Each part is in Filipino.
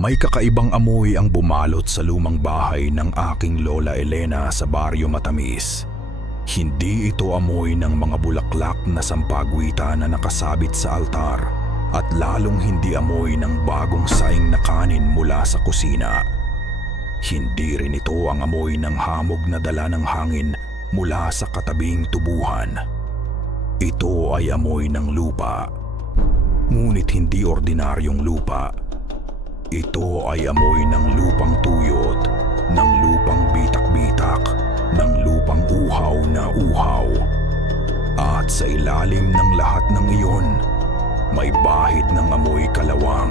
May kakaibang amoy ang bumalot sa lumang bahay ng aking Lola Elena sa Baryo Matamis. Hindi ito amoy ng mga bulaklak na sampagwita na nakasabit sa altar at lalong hindi amoy ng bagong saing na kanin mula sa kusina. Hindi rin ito ang amoy ng hamog na dala ng hangin mula sa katabing tubuhan. Ito ay amoy ng lupa. Ngunit hindi ordinaryong lupa. Ito ay amoy ng lupang tuyot, ng lupang bitak-bitak, ng lupang uhaw na uhaw. At sa ilalim ng lahat ng iyon, may bahid ng amoy kalawang,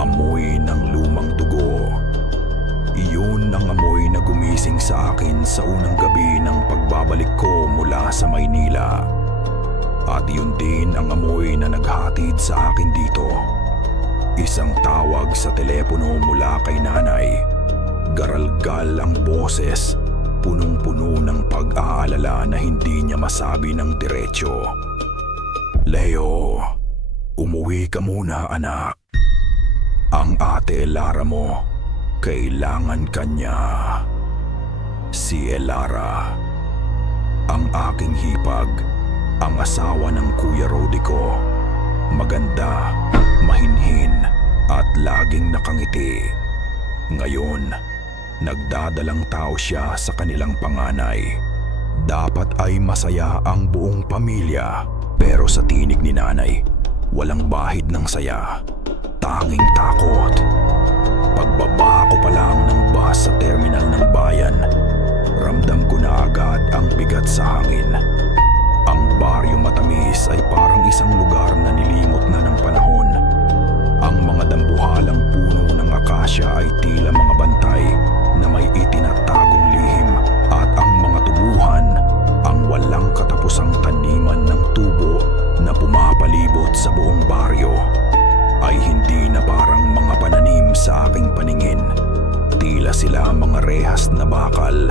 amoy ng lumang dugo. Iyon ang amoy na gumising sa akin sa unang gabi ng pagbabalik ko mula sa Maynila. At yun din ang amoy na naghatid sa akin dito. Isang tawag sa telepono mula kay nanay. Garalgal ang boses, punong-puno ng pag-aalala na hindi niya masabi ng diretsyo. Leo, umuwi ka muna anak. Ang ate Elara mo, kailangan kanya. Si Elara, ang aking hipag, ang asawa ng Kuya Rody ko. Maganda, mahinhin at laging nakangiti. Ngayon, nagdadalang tao siya sa kanilang panganay. Dapat ay masaya ang buong pamilya, pero sa tinig ni nanay, walang bahid ng saya. Tanging takot. Pagbaba ko pa lang ng bus sa terminal ng bayan, ramdam ko na agad ang bigat sa hangin. Ang Baryo Matamis ay parang isang lugar na nilimot na ng panahon. Ang mga dambuhalang puno ng akasya ay tila mga bantay na may itinatagong lihim at ang mga tubuhan, ang walang katapusang taniman ng tubo na pumapalibot sa buong baryo, ay hindi na parang mga pananim sa aking paningin. Tila sila mga rehas na bakal,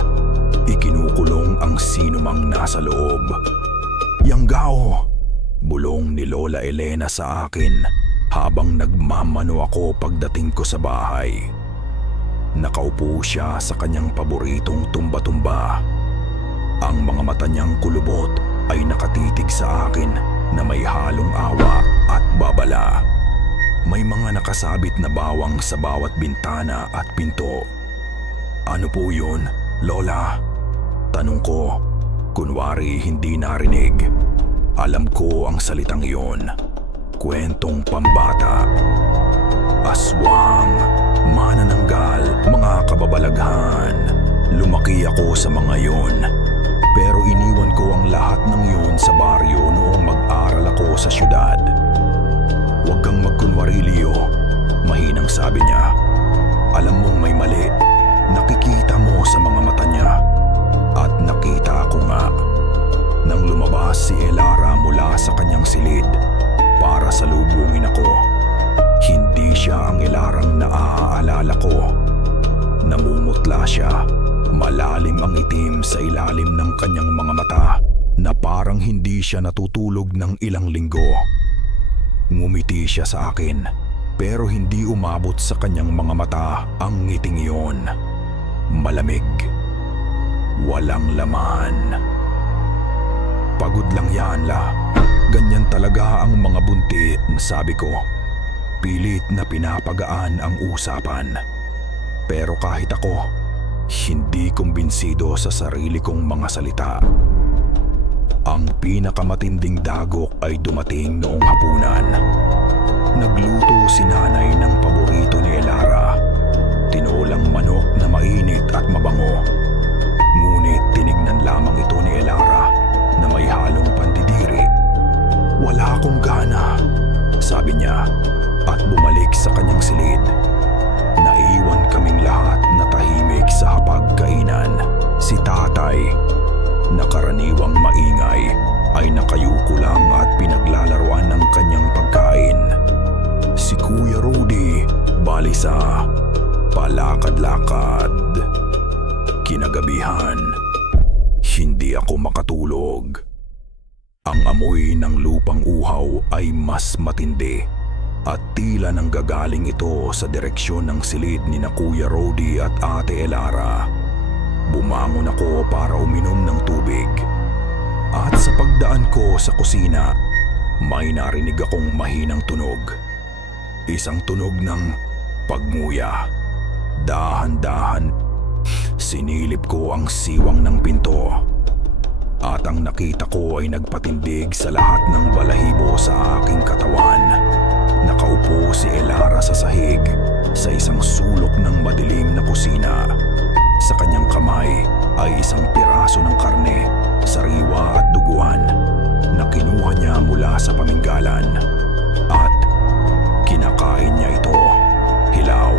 ikinukulong ang sinumang nasa loob. Yanggao, bulong ni Lola Elena sa akin habang nagmamano ako pagdating ko sa bahay. Nakaupo siya sa kanyang paboritong tumba-tumba. Ang mga mata niyang kulubot ay nakatitig sa akin na may halong awa at babala. May mga nakasabit na bawang sa bawat bintana at pinto. Ano po yun, Lola? Tanong ko, kunwari hindi narinig. Alam ko ang salitang iyon. Kwentong pambata. Aswang, manananggal, mga kababalaghan. Lumaki ako sa mga yon. Pero iniwan ko ang lahat ng yun sa baryo noong mag-aral ako sa syudad. Huwag kang magkunwari, Leo. Mahinang sabi niya. Alam mong may mali. Nakikita mo sa mga mata niya. At nakita ko nga. Nang lumabas si Elara mula sa kanyang silid para salubungin ako, hindi siya ang Elarang naaalala ko. Namumutla siya. Malalim ang itim sa ilalim ng kanyang mga mata na parang hindi siya natutulog ng ilang linggo. Ngumiti siya sa akin, pero hindi umabot sa kanyang mga mata ang ngiting iyon. Malamig. Walang laman. Pagod lang yan, La. Ganyan talaga ang mga bunti, sabi ko. Pilit na pinapagaan ang usapan. Pero kahit ako, hindi kumbinsido sa sarili kong mga salita. Ang pinakamatinding dagok ay dumating noong hapunan. Nagluto si nanay ng paborito ni Elara, tinolang manok na mainit at mabango. Ngunit tinignan lamang ito ni Elara na may halong pandidiri. Wala akong gana, sabi niya, at bumalik sa kanyang silid. Naiwan kaming lahat na tahimik sa hapagkainan. Si tatay, na karaniwang maingay, ay nakayuko lang at pinaglalaruan ng kanyang pagkain. Si Kuya Rody, balisa, palakad-lakad. Kinagabihan, hindi ako makatulog. Ang amoy ng lupang uhaw ay mas matindi. at tila nanggagaling ito sa direksyon ng silid ni na Kuya Rody at Ate Elara. Bumangon ako para uminom ng tubig. At sa pagdaan ko sa kusina, may narinig akong mahinang tunog. Isang tunog ng pagmuya. Dahan-dahan, sinilip ko ang siwang ng pinto. At ang nakita ko ay nagpatindig sa lahat ng balahibo sa aking katawan. Nakaupo si Elara sa sahig sa isang sulok ng madilim na kusina. Sa kanyang kamay ay isang piraso ng karne, sariwa at duguan na kinuha niya mula sa paminggalan. At kinakain niya ito, hilaw.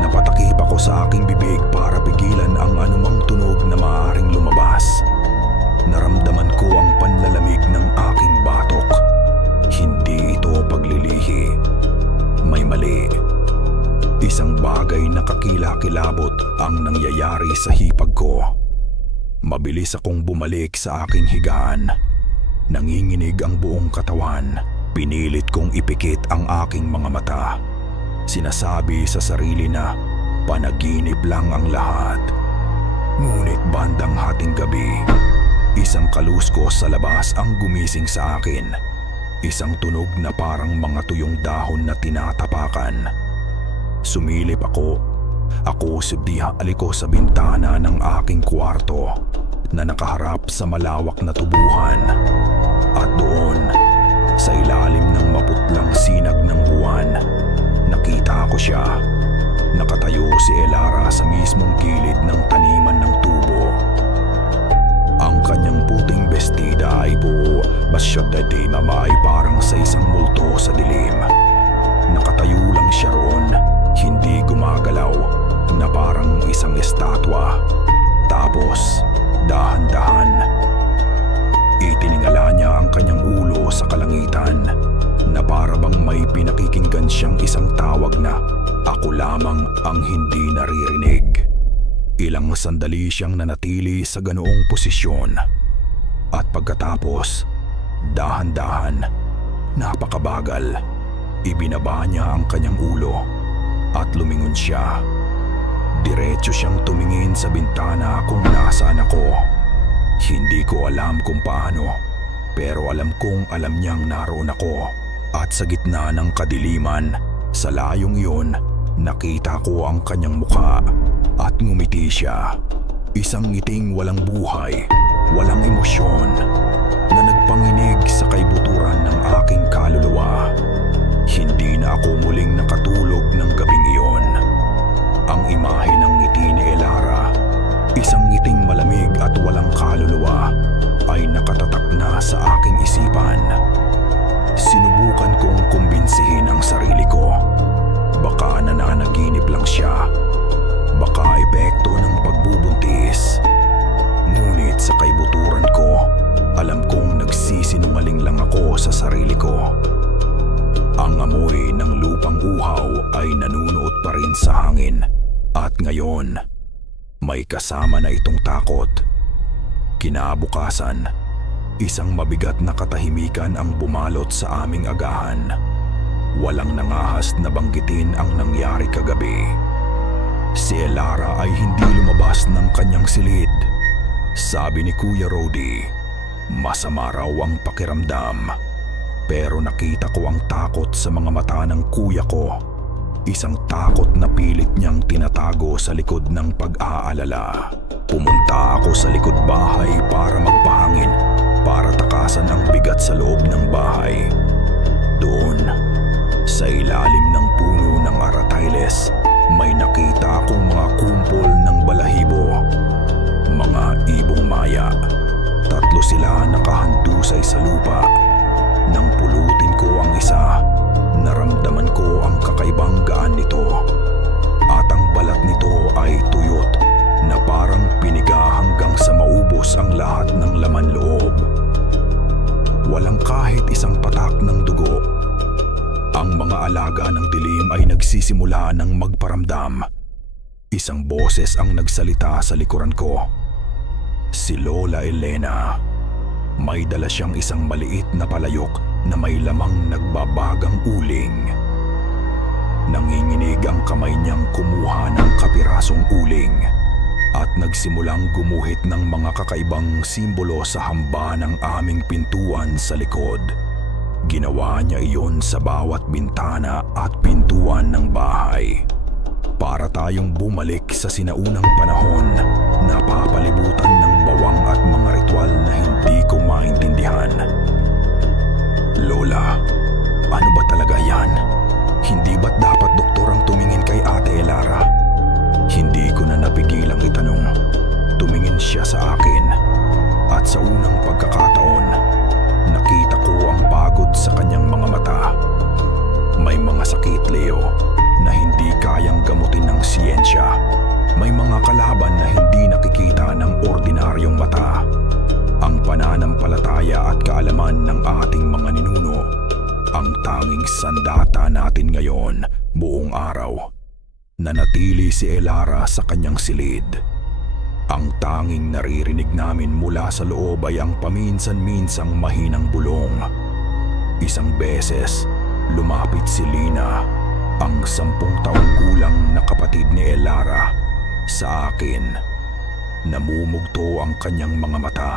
Napatakip ako sa aking bibig para pigilan ang anumang tunog na maaaring lumabas. Naramdaman ko ang panlalamig ng aking batok. Hindi ito paglilihi. May mali. Isang bagay na kakilakilabot ang nangyayari sa hipag ko. Mabilis akong bumalik sa aking higaan. Nanginginig ang buong katawan. Pinilit kong ipikit ang aking mga mata. Sinasabi sa sarili na panaginip lang ang lahat. Ngunit bandang hating gabi, isang kaluskos sa labas ang gumising sa akin. Isang tunog na parang mga tuyong dahon na tinatapakan. Sumilip ako. Ako si Diha-aliko sa bintana ng aking kwarto na nakaharap sa malawak na tubuhan. At doon, sa ilalim ng maputlang sinag ng buwan, nakita ko siya. Nakatayo si Elara sa mismong gilid ng taniman ng tubo. Ang kanyang puting bestida ay buo, basyod na di mamay parang sa isang multo sa dilim. Nakatayo lang siya roon, hindi gumagalaw, na parang isang estatwa. Tapos, dahan-dahan, itiningala niya ang kanyang ulo sa kalangitan, na para bang may pinakikinggan siyang isang tawag na ako lamang ang hindi naririnig. Ilang sandali siyang nanatili sa ganoong posisyon. At pagkatapos, dahan-dahan, napakabagal, ibinaba niya ang kanyang ulo at lumingon siya. Diretso siyang tumingin sa bintana kung nasaan ako. Hindi ko alam kung paano, pero alam kong alam niyang naroon ako. At sa gitna ng kadiliman, sa layong iyon, nakita ko ang kanyang mukha at ngumiti siya. Isang ngiting walang buhay, walang emosyon, na nagpanginig sa kaibuturan ng aking kaluluwa. Hindi na ako muling nakatulog ng gabing iyon. Ang imahe ng ngiti ni Elara, isang ngiting malamig at walang kaluluwa, ay nakatatak na sa aking isipan. Sinubukan kong kumbinsihin ang sarili ko. Baka nananaginip lang siya. Baka epekto ng pagbubuntis. Ngunit sa kaibuturan ko, alam kong nagsisinungaling lang ako sa sarili ko. Ang amoy ng lupang uhaw ay nanunuot pa rin sa hangin. At ngayon, may kasama na itong takot. Kinabukasan, isang mabigat na katahimikan ang bumalot sa aming agahan. Walang nangahas na banggitin ang nangyari kagabi. Si Elara ay hindi lumabas ng kanyang silid. Sabi ni Kuya Rody, masama raw ang pakiramdam. Pero nakita ko ang takot sa mga mata ng kuya ko. Isang takot na pilit niyang tinatago sa likod ng pag-aalala. Pumunta ako sa likod bahay para magpahangin, para takasan ang bigat sa loob ng bahay. Doon, sa ilalim ng puno ng aratiles, may nakita akong mga kumpol ng balahibo. Mga ibong maya. 3 sila nakahandusay sa lupa. Nang pulutin ko ang isa, naramdaman ko ang kakaibang gaan nito. At ang balat nito ay tuyot na parang piniga hanggang sa maubos ang lahat ng laman loob. Walang kahit isang patak ng dugo. Ang mga alaga ng dilim ay nagsisimula ng magparamdam. Isang boses ang nagsalita sa likuran ko. Si Lola Elena. May dala siyang isang maliit na palayok na may lamang nagbabagang uling. Nanginginig ang kamay niyang kumuha ng kapirasong uling at nagsimulang gumuhit ng mga kakaibang simbolo sa hamba ng aming pintuan sa likod. Ginawa niya iyon sa bawat bintana at pintuan ng bahay. Para tayong bumalik sa sinaunang panahon, napapalibutan ng bawang at mga ritual na hindi ko maintindihan. Lola, ano ba talaga yan? Hindi ba't dapat doktor ang tumingin kay Ate Elara? Hindi ko na napigilang itanong. Tumingin siya sa akin at sa unang pagkakataon, nakita ko ang pagod sa kanyang mga mata. May mga sakit, Leo, na hindi kayang gamutin ng siyensya. May mga kalaban na hindi nakikita ng ordinaryong mata. Ang pananampalataya at kaalaman ng ating mga ninuno ang tanging sandata natin ngayon buong araw. Nanatili si Elara sa kanyang silid. Ang tanging naririnig namin mula sa loob ay ang paminsan-minsang mahinang bulong. Isang beses, lumapit si Lina, ang 10 taong gulang na kapatid ni Elara, sa akin. Namumugto ang kanyang mga mata.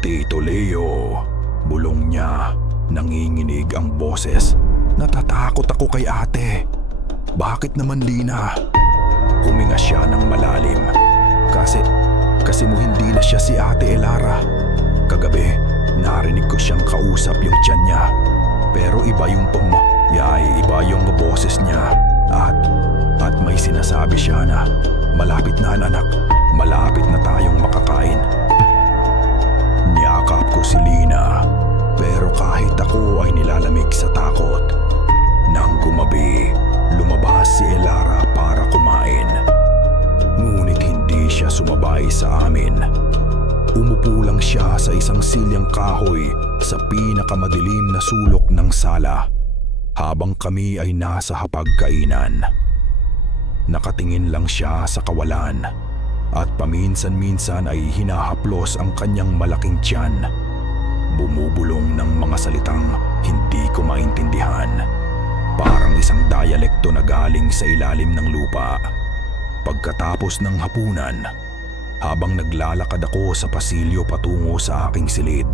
"Tito Leo," bulong niya. Nanginginig ang boses. "Natatakot ako kay ate." "Bakit naman, Lina?" Huminga siya ng malalim. Kasi mo hindi na siya si Ate Elara. Kagabi, narinig ko siyang kausap yung tiyan niya. Pero iba yung iba yung boses niya. At may sinasabi siya na, "Malapit na, anak. Malapit na tayong makakain." Niyakap ko si Lina. Pero kahit ako ay nilalamig sa takot. Nang gumabi, lumabas si Elara para kumain. Ngunit hindi siya sumabay sa amin. Umupo lang siya sa isang silyang kahoy sa pinakamadilim na sulok ng sala habang kami ay nasa hapagkainan. Nakatingin lang siya sa kawalan at paminsan-minsan ay hinahaplos ang kanyang malaking tiyan. Bumubulong ng mga salitang hindi ko maintindihan. Parang isang dialekto na galing sa ilalim ng lupa. Pagkatapos ng hapunan, habang naglalakad ako sa pasilyo patungo sa aking silid,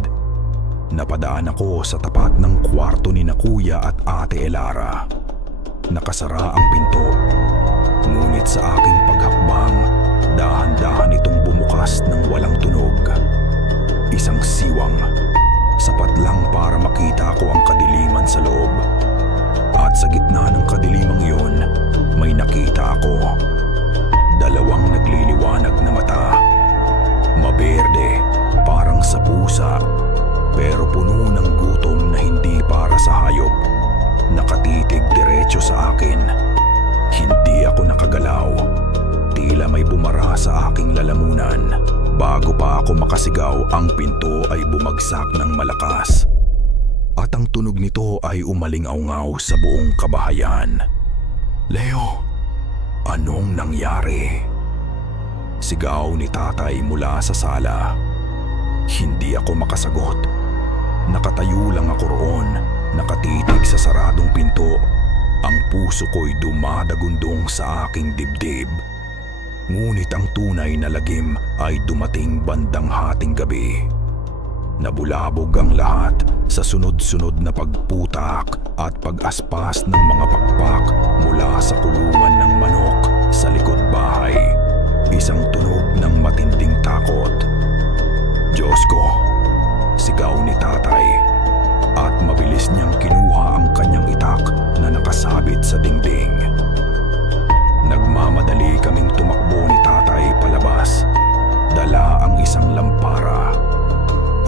napadaan ako sa tapat ng kwarto ni na Kuya at Ate Elara. Nakasara ang pinto. Ngunit sa aking paghakbang, dahan-dahan itong bumukas ng walang tunog. Isang siwang, sapat lang para makita ko ang kadiliman sa loob. At sa gitna ng kadilimang iyon, may nakita ako. 2 nagliliwanag na mata. Maberde, parang sa pusa, pero puno ng gutom na hindi para sa hayop. Nakatitig diretso sa akin. Hindi ako nakagalaw. Tila may bumara sa aking lalamunan. Bago pa ako makasigaw, ang pinto ay bumagsak ng malakas. At ang tunog nito ay umaling-aungaw sa buong kabahayan. "Leo, anong nangyari?" Sigaw ni Tatay mula sa sala. Hindi ako makasagot. Nakatayo lang ako roon, nakatitig sa saradong pinto. Ang puso ko'y dumadagundong sa aking dibdib. Ngunit ang tunay na lagim ay dumating bandang hating gabi. Nabulabog ang lahat sa sunod-sunod na pagputak at pag-aspas ng mga pakpak mula sa kulungan ng manok sa likod bahay. Isang tunog ng matinding takot. "Diyos ko!" sigaw ni Tatay. At mabilis niyang kinuha ang kanyang itak na nakasabit sa dingding. Nagmamadali kaming tumakbo ni Tatay palabas. Dala ang isang lampara.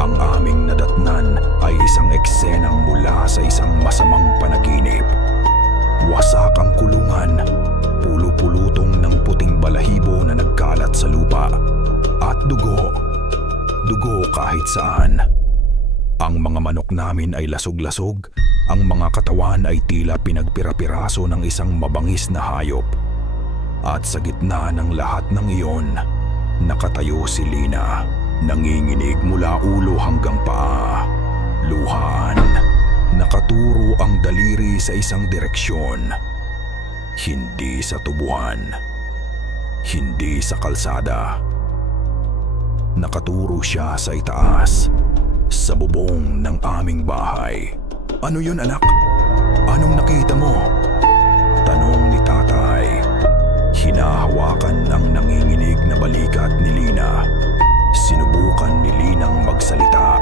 Ang aming nadatnan ay isang eksenang mula sa isang masamang panaginip. Wasak ang kulungan, pulupulutong ng puting balahibo na nagkalat sa lupa. At dugo kahit saan. Ang mga manok namin ay lasog-lasog, ang mga katawan ay tila pinagpira-piraso ng isang mabangis na hayop. At sa gitna ng lahat ng iyon, nakatayo si Lina. Nanginginig mula ulo hanggang paa. Luhaan, Nakaturo ang daliri sa isang direksyon. Hindi sa tubuhan. Hindi sa kalsada. Nakaturo siya sa itaas, sa bubong ng aming bahay. "Ano yun, anak? Anong nakita mo?" tanong ni tatay. Hinahawakan ang nanginginig na balikat ni Lina. Sinubukan ni Linang magsalita,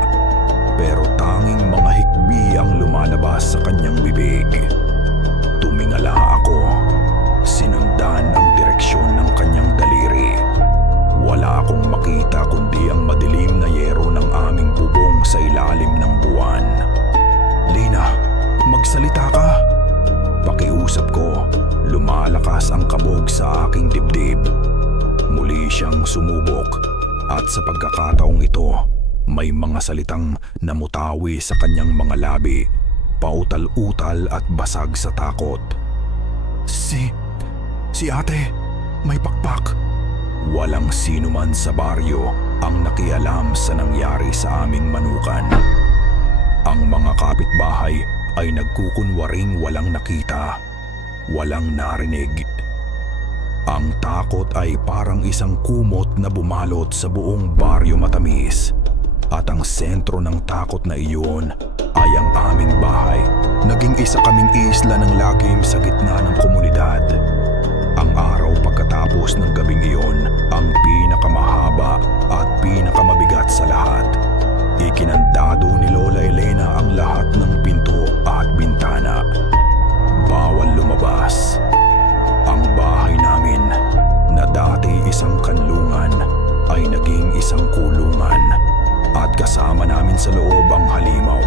pero tanging mga hikbi ang lumalabas sa kanyang bibig. Tumingala ako. Sinundan ang direksyon ng kanyang daliri. Wala akong makita kundi ang madilim na yero ng aming bubong sa ilalim ng buwan. "Lina, magsalita ka!" Pakiusap ko. Lumalakas ang kabog sa aking dibdib. Muli siyang sumubok, at sa pagkakataong ito, may mga salitang namutawi sa kanyang mga labi, pautal-utal at basag sa takot. Si ate, may pakpak." Walang sino man sa baryo ang nakialam sa nangyari sa aming manukan. Ang mga kapitbahay ay nagkukunwaring walang nakita, walang narinig. Ang takot ay parang isang kumot na bumalot sa buong baryo Matamis. At ang sentro ng takot na iyon ay ang aming bahay. Naging isa kaming isla ng lagim sa gitna ng komunidad. Ang araw pagkatapos ng gabing iyon ang pinakamahaba at pinakamabigat sa lahat. Ikinandado ni Lola Elena ang lahat ng pinto at bintana. Bawal lumabas. Ang bahay namin, na dati isang kanlungan, ay naging isang kulungan, at kasama namin sa loob ang halimaw.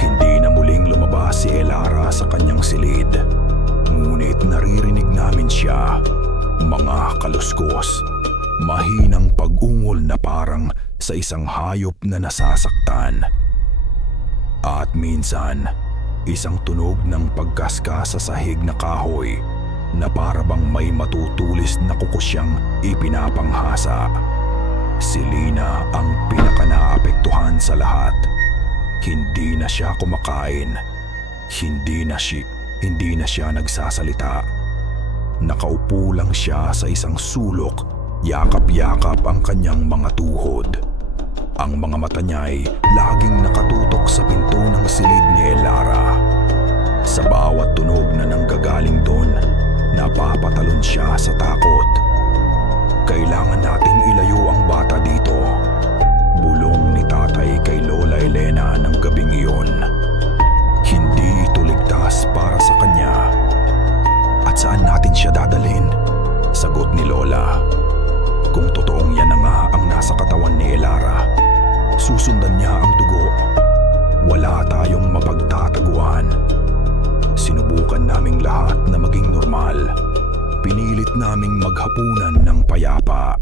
Hindi na muling lumabas si Elara sa kanyang silid. Ngunit naririnig namin siya, mga kaluskos, mahinang pag-ungol na parang sa isang hayop na nasasaktan. At minsan, isang tunog ng pagkaska sa sahig na kahoy na para bang may matutulis na kukusyang ipinapanghasa. Si Lina ang pinakanaapektuhan sa lahat. Hindi na siya kumakain. Hindi na siya nagsasalita. Nakaupo lang siya sa isang sulok, yakap-yakap ang kanyang mga tuhod. Ang mga mata niya'y laging nakatutok sa pinto ng silid ni Elara. Sa bawat tunog na nanggagaling doon, napapatalon siya sa takot. "Kailangan nating ilayo ang bata dito," bulong ni tatay kay Lola Elena ng gabing iyon. "Hindi ito ligtas para sa kanya." "At saan natin siya dadalhin?" sagot ni Lola. "Kung totoong yan na nga ang nasa katawan ni Elara, susundan niya ang dugo. Wala tayong mapagtataguan." Sinubukan naming lahat na maging normal. Pinilit naming maghapunan ng payapa.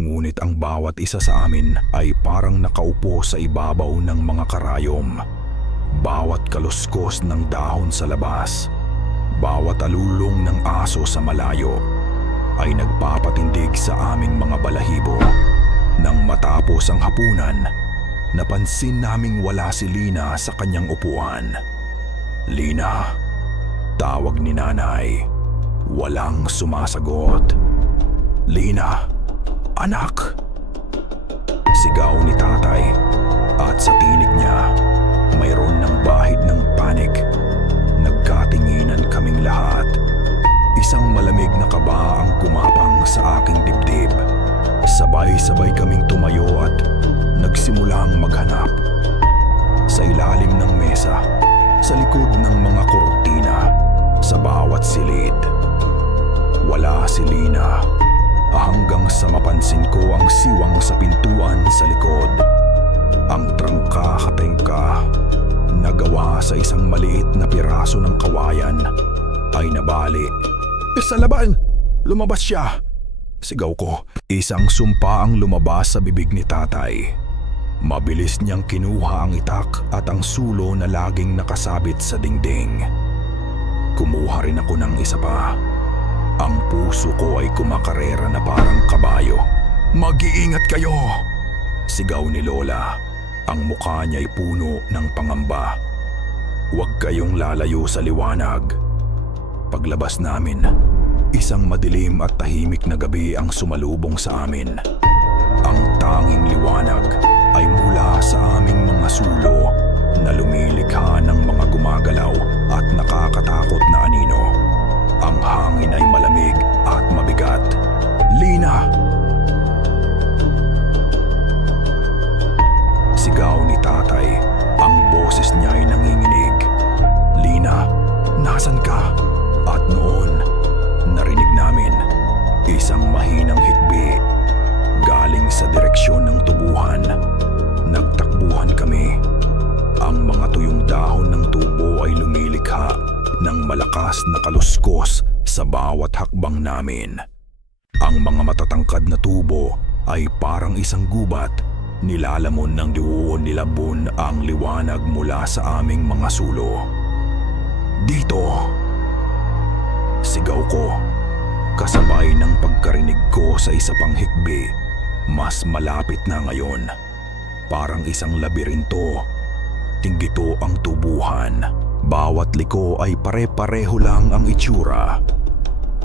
Ngunit ang bawat isa sa amin ay parang nakaupo sa ibabaw ng mga karayom. Bawat kaluskos ng dahon sa labas, bawat alulong ng aso sa malayo, ay nagpapatindig sa aming mga balahibo. Nang matapos ang hapunan, napansin naming wala si Lina sa kanyang upuan. "Lina," tawag ni nanay. Walang sumasagot. "Lina, anak!" sigaw ni tatay, at sa tinig niya mayroon ng bahid ng panik. Nagkatinginan kaming lahat. Isang malamig na kaba ang gumapang sa aking dibdib. Sabay-sabay kaming tumayo at nagsimulang maghanap. Sa ilalim ng mesa, sa likod ng mga kurtina, sa bawat silid. Wala si Lina, hanggang sa mapansin ko ang siwang sa pintuan sa likod. Ang trangka-katengka na gawa sa isang maliit na piraso ng kawayan ay nabali. "Sa laban! Lumabas siya!" sigaw ko. Isang sumpa ang lumabas sa bibig ni tatay. Mabilis niyang kinuha ang itak at ang sulo na laging nakasabit sa dingding. Kumuha rin ako ng isa pa. Ang puso ko ay kumakarera na parang kabayo. "Mag-iingat kayo!" sigaw ni Lola. Ang mukha niya ay puno ng pangamba. "Huwag kayong lalayo sa liwanag." Paglabas namin, isang madilim at tahimik na gabi ang sumalubong sa amin. Ang tanging liwanag ay mula sa aming mga sulo na lumilikha ng mga gumagalaw at nakakatakot na anino. Ang hangin ay malamig at mabigat. "Lina!" Sigaw ni tatay. Ang boses niya ay nanginginig. "Lina, nasan ka?" At noon, narinig namin isang mahinang hikbi galing sa direksyon ng tubuhan. Nagtakbuhan kami. Ang mga tuyong dahon ng tubo ay lumilikha ng malakas na kaluskos sa bawat hakbang namin. Ang mga matatangkad na tubo ay parang isang gubat. Nilalamon ng diwon nilabon ang liwanag mula sa aming mga sulo. "Dito!" Sigaw ko, kasabay ng pagkarinig ko sa isa pang hikbi. Mas malapit na ngayon. Parang isang labirinto. Tinggito ang tubuhan. Bawat liko ay pare-pareho lang ang itsura.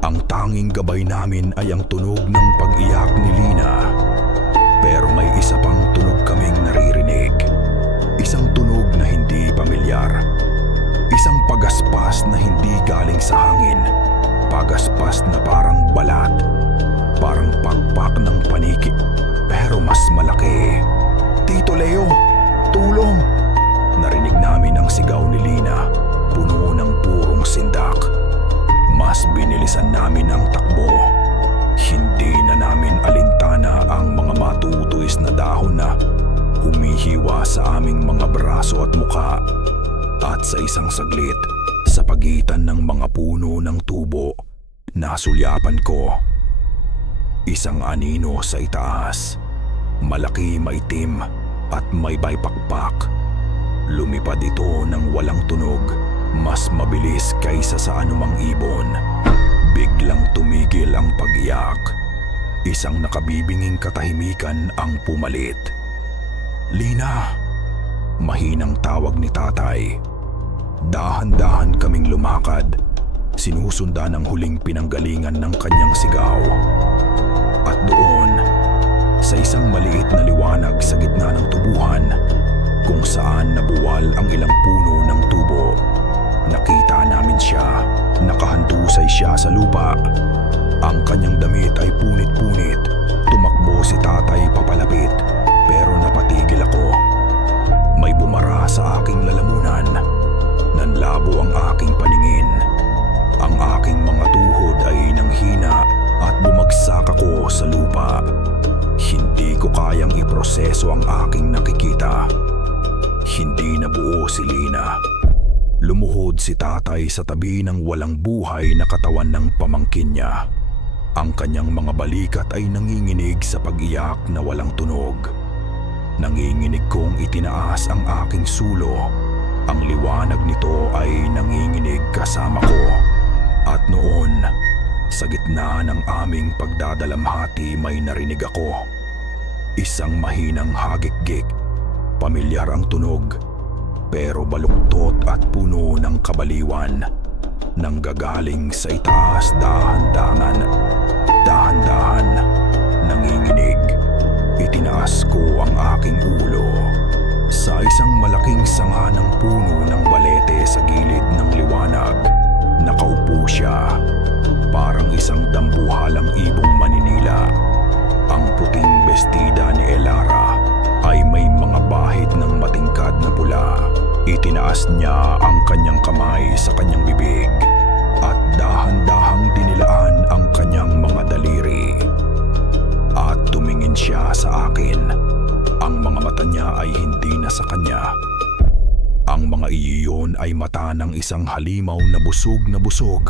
Ang tanging gabay namin ay ang tunog ng pag-iyak ni Lina. Pero may isa pang tunog kaming naririnig. Isang tunog na hindi pamilyar. Isang pagaspas na hindi galing sa hangin. Pagaspas na parang balat. Parang pakpak ng paniki. Pero mas malaki. "Tito Leo, tulong!" Narinig namin ang sigaw ni Lina, puno ng purong sindak. Mas binilisan namin ang takbo. Hindi na namin alintana ang mga matutuis na dahon na humihiwa sa aming mga braso at mukha. At sa isang saglit, sa pagitan ng mga puno ng tubo, nasulyapan ko isang anino sa itaas. Malaki, maitim at may baypakpak. Lumipad ito ng walang tunog, mas mabilis kaysa sa anumang ibon. Biglang tumigil ang pag-iyak. Isang nakabibinging katahimikan ang pumalit. "Lina!" Mahinang tawag ni tatay. Dahan-dahan kaming lumakad, sinusundan ang huling pinanggalingan ng kanyang sigaw. At doon, sa isang maliit na liwanag sa gitna ng tubuhan, kung saan nabuwal ang ilang puno ng tubo, nakita namin siya. Nakahandusay siya sa lupa. Ang kanyang damit ay punit-punit. Tumakbo si tatay papalapit, pero napatigil ako. May bumara sa aking lalamunan. Nanlabo ang aking paningin. Ang aking mga tuhod ay nanghina at bumagsak ako sa lupa. Hindi ko kayang iproseso ang aking nakikita. Hindi na buo si Lina. Lumuhod si tatay sa tabi ng walang buhay na katawan ng pamangkin niya. Ang kanyang mga balikat ay nanginginig sa pag-iyak na walang tunog. Nanginginig kong itinaas ang aking sulo. Ang liwanag nito ay nanginginig kasama ko. At noon, sa gitna ng aming pagdadalamhati may narinig ako. Isang mahinang hagik-gik. Pamilyar ang tunog, pero baluktot at puno ng kabaliwan. Nanggagaling sa itaas dahan-dahan. Dahan-dahan, nanginginig. Itinaas ko ang aking ulo. Sa isang malaking sanga ng puno ng balete sa gilid ng liwanag, nakaupo siya. Parang isang dambuhalang ibong Maninila. Ang puting bestida ni Elara ay may mga bahid ng matingkad na pula. Itinaas niya ang kanyang kamay sa kanyang bibig at dahan-dahang dinilaan ang kanyang mga daliri. At tumingin siya sa akin. Ang mga mata niya ay hindi na sa kanya. Ang mga iyon ay mata ng isang halimaw na busog.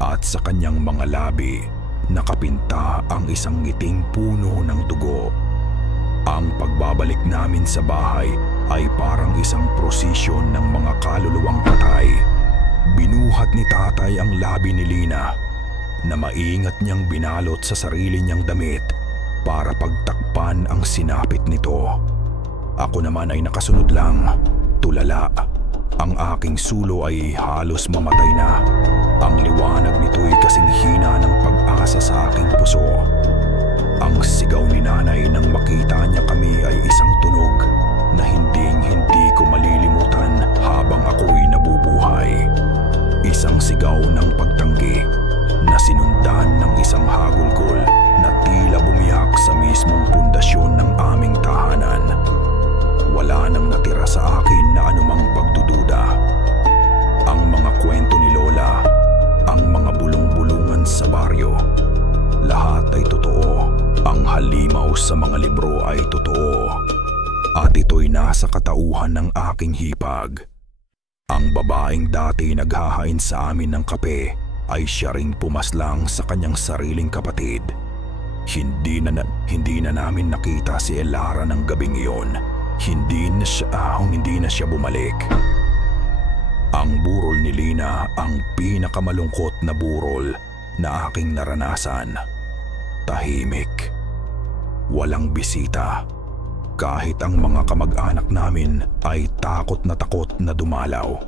At sa kanyang mga labi, nakapinta ang isang ngiting puno ng dugo. Ang pagbabalik namin sa bahay ay parang isang prosesyon ng mga kaluluwang patay. Binuhat ni tatay ang labi ni Lina na maingat niyang binalot sa sarili niyang damit para pagtakpan ang sinapit nito. Ako naman ay nakasunod lang, tulala. Ang aking sulo ay halos mamatay na. Ang liwanag nito'y kasing hina ng pag-asa sa aking puso. Ang sigaw ni nanay nang makita niya kami ay isang tunog na hinding-hindi ko malilimutan habang ako'y nabubuhay. Isang sigaw ng pagtanggi na sinundan ng isang hagulgol na tila bumiyak sa mismong pundasyon ng aming tahanan. Wala nang natira sa akin na anumang pagdududa. Ang mga kwento ni Lola, ang mga bulong-bulungan sa baryo, lahat ay totoo. Ang halimaw sa mga libro ay totoo. At ito'y nasa katauhan ng aking hipag. Ang babaeng dati naghahain sa amin ng kape ay siya ring pumaslang sa kanyang sariling kapatid. Hindi na namin nakita si Elara ng gabing iyon. Hindi na siya bumalik. Ang burol ni Lina ang pinakamalungkot na burol na aking naranasan. Tahimik. Walang bisita. Kahit ang mga kamag-anak namin ay takot na dumalaw.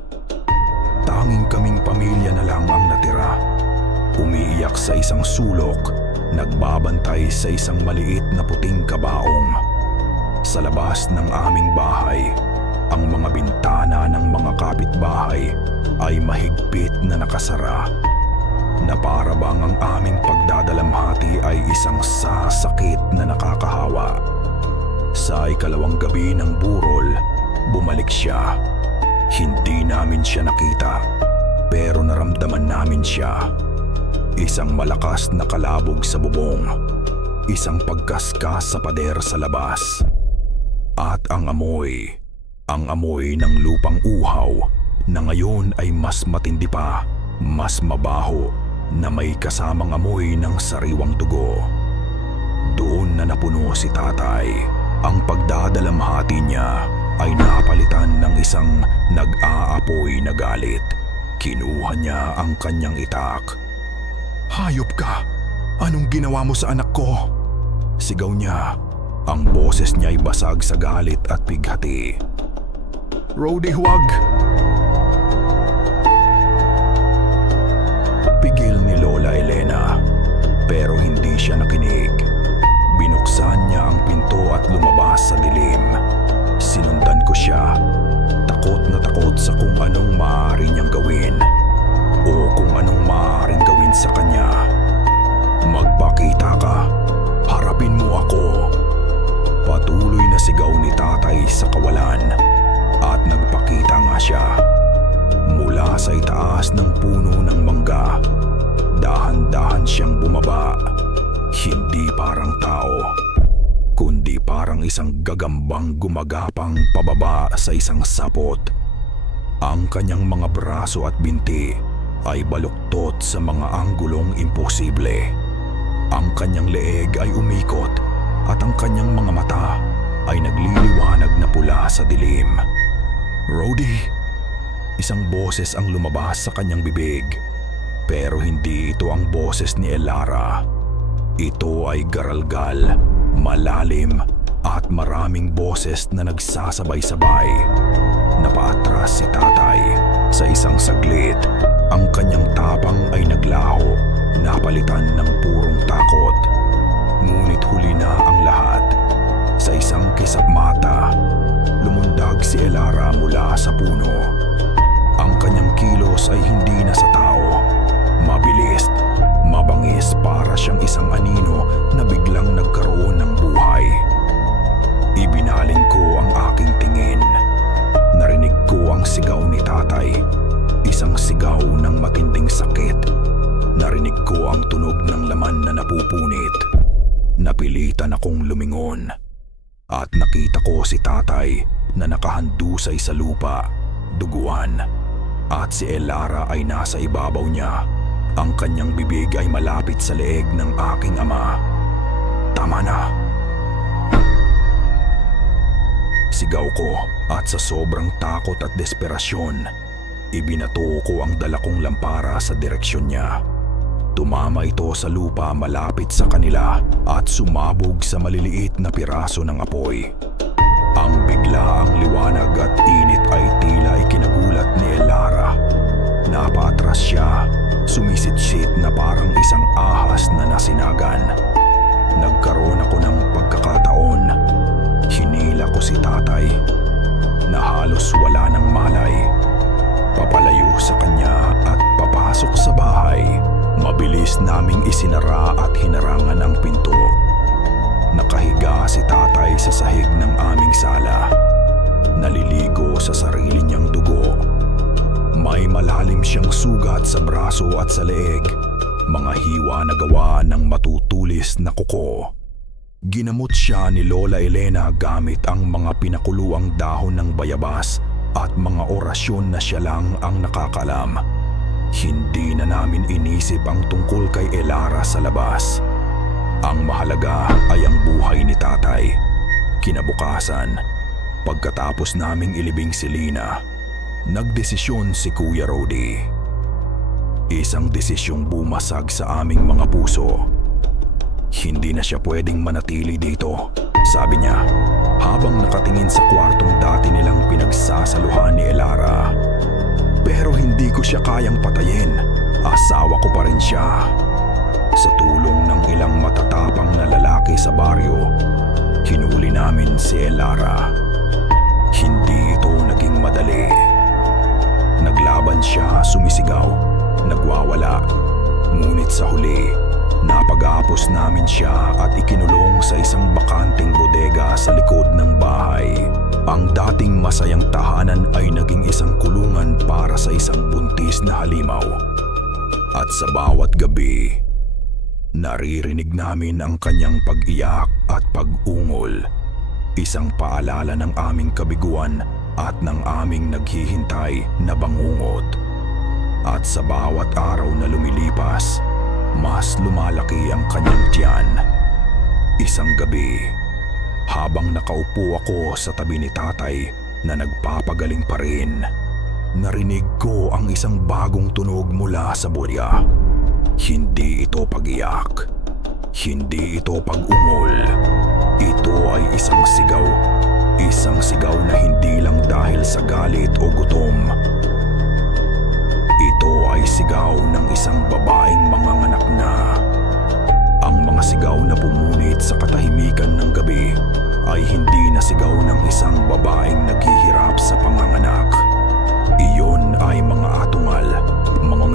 Tanging kaming pamilya na lang ang natira. Umiiyak sa isang sulok, nagbabantay sa isang maliit na puting kabaong. Sa labas ng aming bahay, ang mga bintana ng mga kapitbahay ay mahigpit na nakasara, na para bang ang aming pagdadalamhati ay isang sasakit na nakakahawa. Sa ikalawang gabi ng burol, bumalik siya. Hindi namin siya nakita, pero naramdaman namin siya. Isang malakas na kalabog sa bubong, isang pagkaskas sa pader sa labas. At ang amoy ng lupang uhaw na ngayon ay mas matindi pa, mas mabaho, na may kasamang amoy ng sariwang dugo. Doon na napuno si tatay. Ang pagdadalamhati niya ay napalitan ng isang nag-aapoy na galit. Kinuha niya ang kanyang itak. "Hayop ka! Anong ginawa mo sa anak ko?" Sigaw niya. Ang boses niya ay basag sa galit at pighati. "Rody, huwag!" Pigil ni Lola Elena, pero hindi siya nakinig. Binuksan niya ang pinto at lumabas sa dilim. Sinundan ko siya, takot na takot sa kung anong maaari niyang gawin o kung anong maaaring gawin sa kanya. "Magpakita ka, harapin mo ako." Patuloy na sigaw ni tatay sa kawalan, at nagpakita nga siya. Mula sa itaas ng puno ng mangga, dahan-dahan siyang bumaba. Hindi parang tao, kundi parang isang gagambang gumagapang pababa sa isang sapot. Ang kanyang mga braso at binti ay baluktot sa mga anggulong imposible. Ang kanyang leeg ay umikot at ang kanyang mga mata ay nagliliwanag na pula sa dilim. "Rody!" Isang boses ang lumabas sa kanyang bibig, pero hindi ito ang boses ni Elara. Ito ay garalgal, malalim at maraming boses na nagsasabay-sabay. Napaatras si tatay. Sa isang saglit, ang kanyang tapang ay naglaho, napalitan ng purong takot. Ngunit huli na ang lahat. Sa isang kisap mata, lumundag si Elara mula sa puno. Ang kanyang kilos ay hindi na sa tao. Mabilis, mabangis, para siyang isang anino na biglang nagkaroon ng buhay. Ibinaling ko ang aking tingin. Narinig ko ang sigaw ni tatay. Isang sigaw ng matinding sakit. Narinig ko ang tunog ng laman na napupunit. Napilitan akong lumingon. At nakita ko si tatay na nakahandusay sa lupa, duguan. At si Elara ay nasa ibabaw niya. Ang kanyang bibig ay malapit sa leeg ng aking ama. "Tama na!" Sigaw ko, at sa sobrang takot at desperasyon, ibinato ko ang dala kong lampara sa direksyon niya. Tumama ito sa lupa malapit sa kanila at sumabog sa maliliit na piraso ng apoy. Ang biglaang liwanag at init ay tila ikinagulat ni Elara. Napaatras siya, sumisit-sit na parang isang ahas na nasinagan. Nagkaroon ako ng pagkakataon. Hinila ko si tatay na halos wala ng malay. Papalayo sa kanya at papasok sa bahay. Mabilis naming isinara at hinarangan ang pinto. Nakahiga si tatay sa sahig ng aming sala. Naliligo sa sarili niyang dugo. May malalim siyang sugat sa braso at sa leeg. Mga hiwa na gawa ng matutulis na kuko. Ginamot siya ni Lola Elena gamit ang mga pinakuluang dahon ng bayabas at mga orasyon na siya lang ang nakakalam. Hindi na namin inisip ang tungkol kay Elara sa labas. Ang mahalaga ay ang buhay ni tatay. Kinabukasan, pagkatapos naming ilibing si Lina, nagdesisyon si Kuya Rody. Isang desisyong bumasag sa aming mga puso. Hindi na siya pwedeng manatili dito, sabi niya, habang nakatingin sa kwartong dati nilang pinagsasaluhan ni Elara. Pero hindi ko siya kayang patayin. Asawa ko pa rin siya. Sa tulong ng ilang matatapang na lalaki sa baryo, hinuli namin si Elara. Hindi ito naging madali. Naglaban siya, sumisigaw, nagwawala. Ngunit sa huli, napag-aapos namin siya at ikinulong sa isang bakanting bodega sa likod ng bahay. Ang dating masayang tahanan ay naging isang kulungan para sa isang buntis na halimaw. At sa bawat gabi, naririnig namin ang kanyang pag-iyak at pag-ungol. Isang paalala ng aming kabiguan at ng aming naghihintay na bangungot. At sa bawat araw na lumilipas, mas lumalaki ang kanyang tiyan. Isang gabi, habang nakaupo ako sa tabi ni tatay na nagpapagaling pa rin, narinig ko ang isang bagong tunog mula sa burya. Hindi ito pag-iyak. Hindi ito pag-ungol. Ito ay isang sigaw. Isang sigaw na hindi lang dahil sa galit o gutom. Ito ay sigaw ng isang babaeng manganganak na. Ang mga sigaw na pumunit sa katahimikan ng gabi ay hindi na sigaw ng isang babaeng naghihirap sa panganganak. Iyon ay mga atungal, mga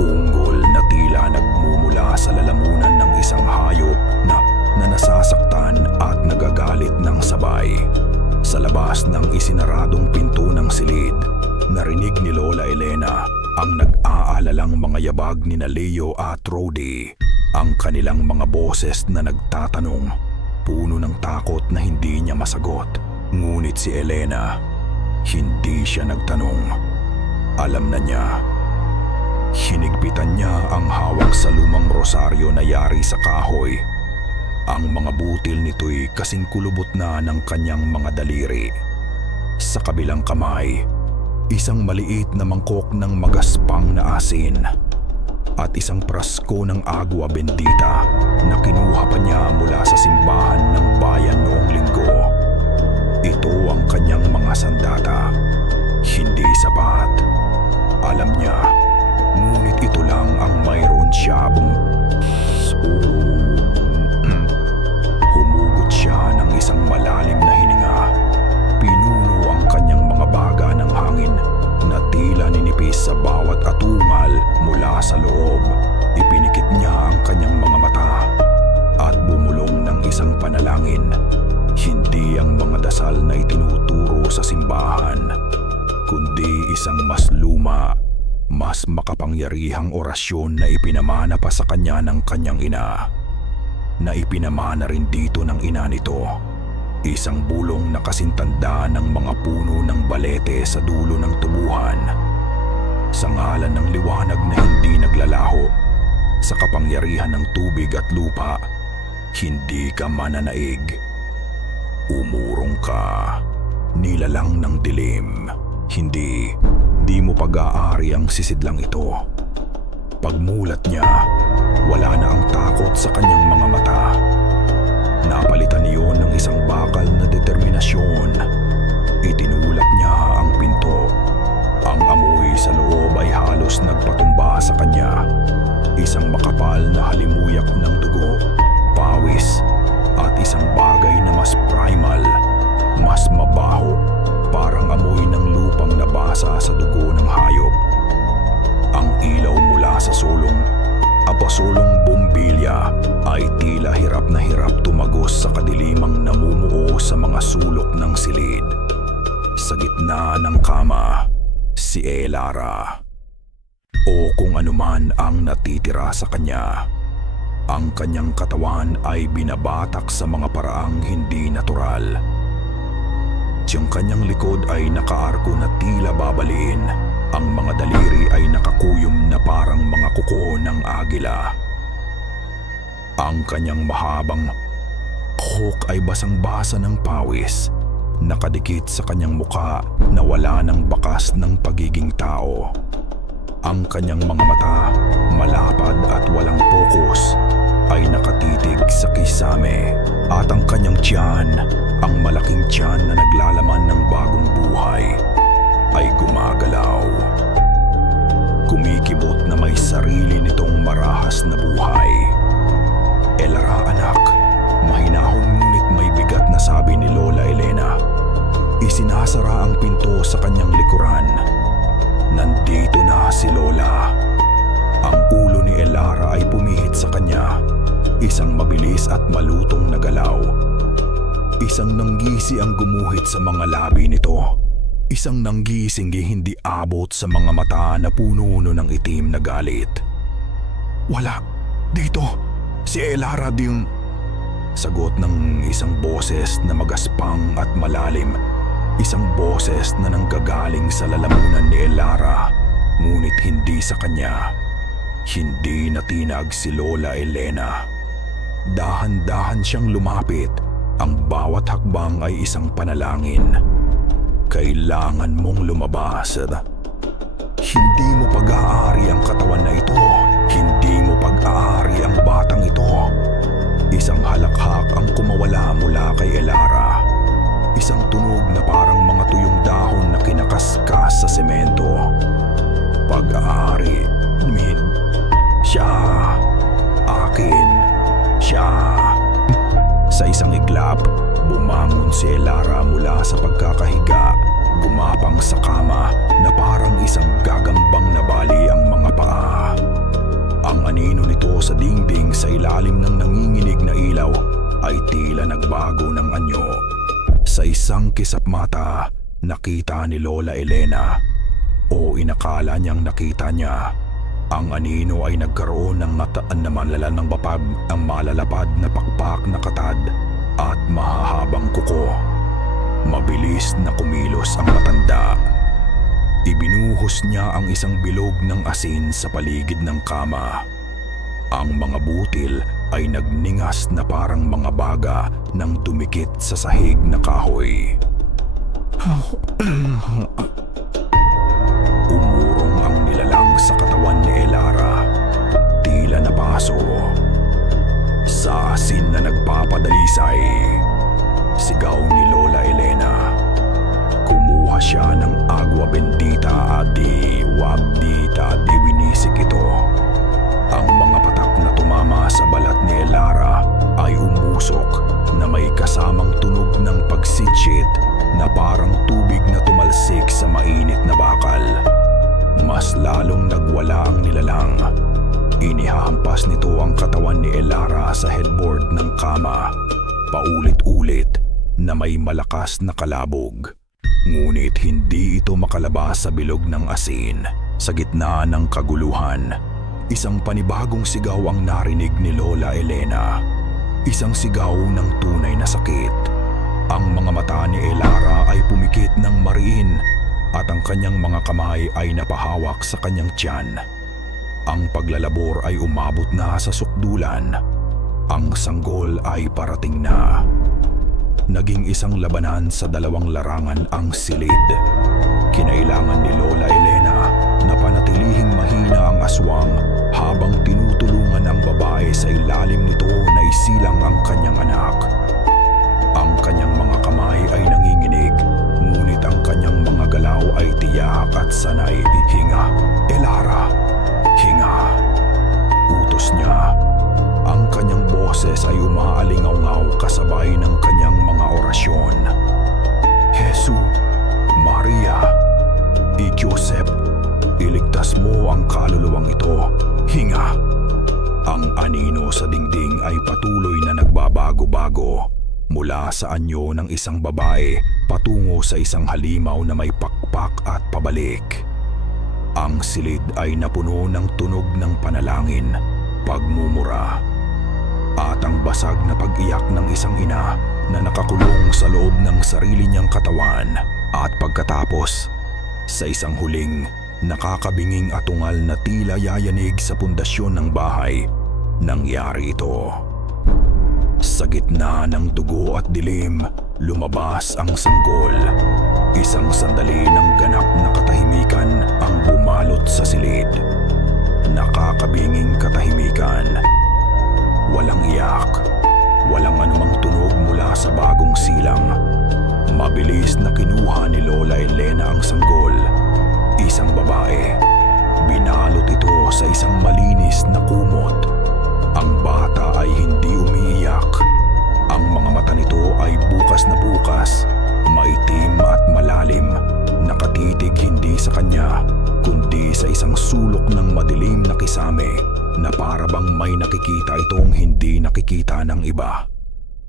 unggol na tila nagmumula sa lalamunan ng isang hayop na nasasaktan at nagagalit ng sabay. Sa labas ng isinaradong pinto ng silid, narinig ni Lola Elena ang nag-aalalang mga yabag ni Leo at Rody. Ang kanilang mga boses na nagtatanong, puno ng takot na hindi niya masagot. Ngunit si Elena, hindi siya nagtanong. Alam na niya. Hinigpitan niya ang hawak sa lumang rosaryo na yari sa kahoy. Ang mga butil nito'y kasing kulubot na ng kanyang mga daliri. Sa kabilang kamay, isang maliit na mangkok ng magaspang na asin at isang prasko ng agua bendita na kinuha pa niya mula sa simbahan ng bayan noong linggo. Ito ang kanyang mga sandata. Hindi sapat. Alam niya, ngunit ito lang ang mayroon siya. Humugot siya ng isang malalim na hininga. Pinuno ang kanyang mga baga ng hangin na tila ninipis sa bawat atungal mula sa loob. Ipinikit niya ang kanyang mga mata at bumulong ng isang panalangin. Hindi ang mga dasal na itinuturo sa simbahan, kundi isang mas luma, mas makapangyarihang orasyon na ipinamana pa sa kanya ng kanyang ina. Na ipinamana rin dito ng ina nito. Isang bulong na kasintanda ng mga puno ng balete sa dulo ng tubuhan. Sa ngalan ng liwanag na hindi naglalaho, sa kapangyarihan ng tubig at lupa, hindi ka mananaig. Umurong ka, nilalang ng dilim. Di mo pag-aari ang sisidlang ito. Pagmulat niya, wala na ang takot sa kanyang mga mata. Napalitan niyon ng isang bakal na determinasyon. Itinulak niya ang pinto. Ang amoy sa loob ay halos nagpatumba sa kanya. Isang makapal na halimuyak ng dugo, pawis, at isang bagay na mas primal, mas mabaho, parang amoy ng lupang nabasa sa dugo ng hayop. Ang ilaw mula sa sulong, apasulong bombilya ay tila hirap na hirap tumagos sa kadilimang namumuo sa mga sulok ng silid. Sa gitna ng kama, si Elara. O kung anuman ang natitira sa kanya. Ang kanyang katawan ay binabatak sa mga paraang hindi natural. Tiyang kanyang likod ay nakaarko na tila babaliin. Ang mga daliri ay nakakuyom na parang mga kuko ng agila. Ang kanyang mahabang buhok ay basang-basa ng pawis. Nakadikit sa kanyang muka na wala ng bakas ng pagiging tao. Ang kanyang mga mata, malapad at walang pokus, ay nakatitig sa kisame. At ang kanyang tiyan, ang malaking tiyan na naglalaman ng bagong buhay, ay gumagalaw. Kumikibot na may sarili nitong marahas na buhay. Elara anak, mahinahon ngunit may bigat na sabi ni Lola Elena. Isinasara ang pinto sa kanyang likuran. Nandito na si Lola. Ang ulo ni Elara ay pumihit sa kanya. Isang mabilis at malutong na galaw. Isang nanggisi ang gumuhit sa mga labi nito. Isang nanggising hindi abot sa mga mata na puno ng itim na galit. Wala, dito, si Elara din. Sagot ng isang boses na magaspang at malalim. Isang boses na nanggagaling sa lalamunan ni Elara, ngunit hindi sa kanya. Hindi natinag si Lola Elena. Dahan-dahan siyang lumapit. Ang bawat hakbang ay isang panalangin. Kailangan mong lumabas. Hindi mo pag-aari ang katawan na ito. Hindi mo pag-aari ang batang ito. Isang halakhak ang kumawala mula kay Elara. Isang tunog na parang mga tuyong dahon na kinakaskas sa semento. Pag-aari, siya, akin, siya. Sa isang iglap, bumangon si Elara mula sa pagkakahiga, gumapang sa kama na parang isang gagambang nabali ang mga paa. Ang anino nito sa dingding sa ilalim ng nanginginig na ilaw ay tila nagbago ng anyo. Sa isang kisap mata, nakita ni Lola Elena, o inakala niyang nakita niya. Ang anino ay nagkaroon ng mataan na malalang bapag, ang malalapad na pakpak na katad at mahahabang kuko. Mabilis na kumilos ang matanda. Ibinuhos niya ang isang bilog ng asin sa paligid ng kama. Ang mga butil ay nagningas na parang mga baga nang dumikit sa sahig na kahoy. Umurong ang nilalang sa katawan ni Elara. Tila napaso. Sa asin na nagpapadalisay. Sigaw ni Lola Elena. Kumuha siya ng agwa bendita at wabdita di winisik ito. Ang mga patak na tumama sa balat ni Elara ay umusok na may kasamang tunog ng pagsitsit na parang tubig na tumalsik sa mainit na bakal. Mas lalong nagwala ang nilalang. Inihahampas nito ang katawan ni Elara sa headboard ng kama, paulit-ulit na may malakas na kalabog. Ngunit hindi ito makalabas sa bilog ng asin. Sa gitna ng kaguluhan, isang panibagong sigaw ang narinig ni Lola Elena. Isang sigaw ng tunay na sakit. Ang mga mata ni Elara ay pumikit ng mariin at ang kanyang mga kamay ay napahawak sa kanyang tiyan. Ang paglalabor ay umabot na sa sukdulan. Ang sanggol ay parating na. Naging isang labanan sa dalawang larangan ang silid. Kinailangan ni Lola Elena na panatilihing mahina ang aswang habang tinutulungan ang babae sa ilalim nito na isilang ang kanyang anak. ngunit ang kanyang mga galaw ay tiyak at sanay. Hinga, Elara, hinga. Utos niya. Ang kanyang boses ay umaalingaw-ngaw kasabay ng kanyang mga orasyon. Jesus, Maria, Joseph, iligtas mo ang kaluluwang ito. Hinga. Ang anino sa dingding ay patuloy na nagbabago-bago mula sa anyo ng isang babae patungo sa isang halimaw na may pakpak at pabalik. Ang silid ay napuno ng tunog ng panalangin, pagmumura, at ang basag na pag-iyak ng isang ina na nakakulong sa loob ng sarili niyang katawan. At pagkatapos, sa isang huling, nakakabinging atungal na tila yayanig sa pundasyon ng bahay, nangyari ito. Sa gitna ng dugo at dilim, lumabas ang sanggol. Isang sandali ng ganap na katahimikan ang bumalot sa silid. Nakakabinging katahimikan. Walang iyak, walang anumang tunog mula sa bagong silang. Mabilis na kinuha ni Lola Elena ang sanggol. Isang babae. Binalot ito sa isang malinis na kumot. Ang bata ay hindi umiiyak. Ang mga mata nito ay bukas na bukas, maitim at malalim, nakatitig hindi sa kanya, kundi sa isang sulok ng madilim na kisame na para bang may nakikita itong hindi nakikita ng iba.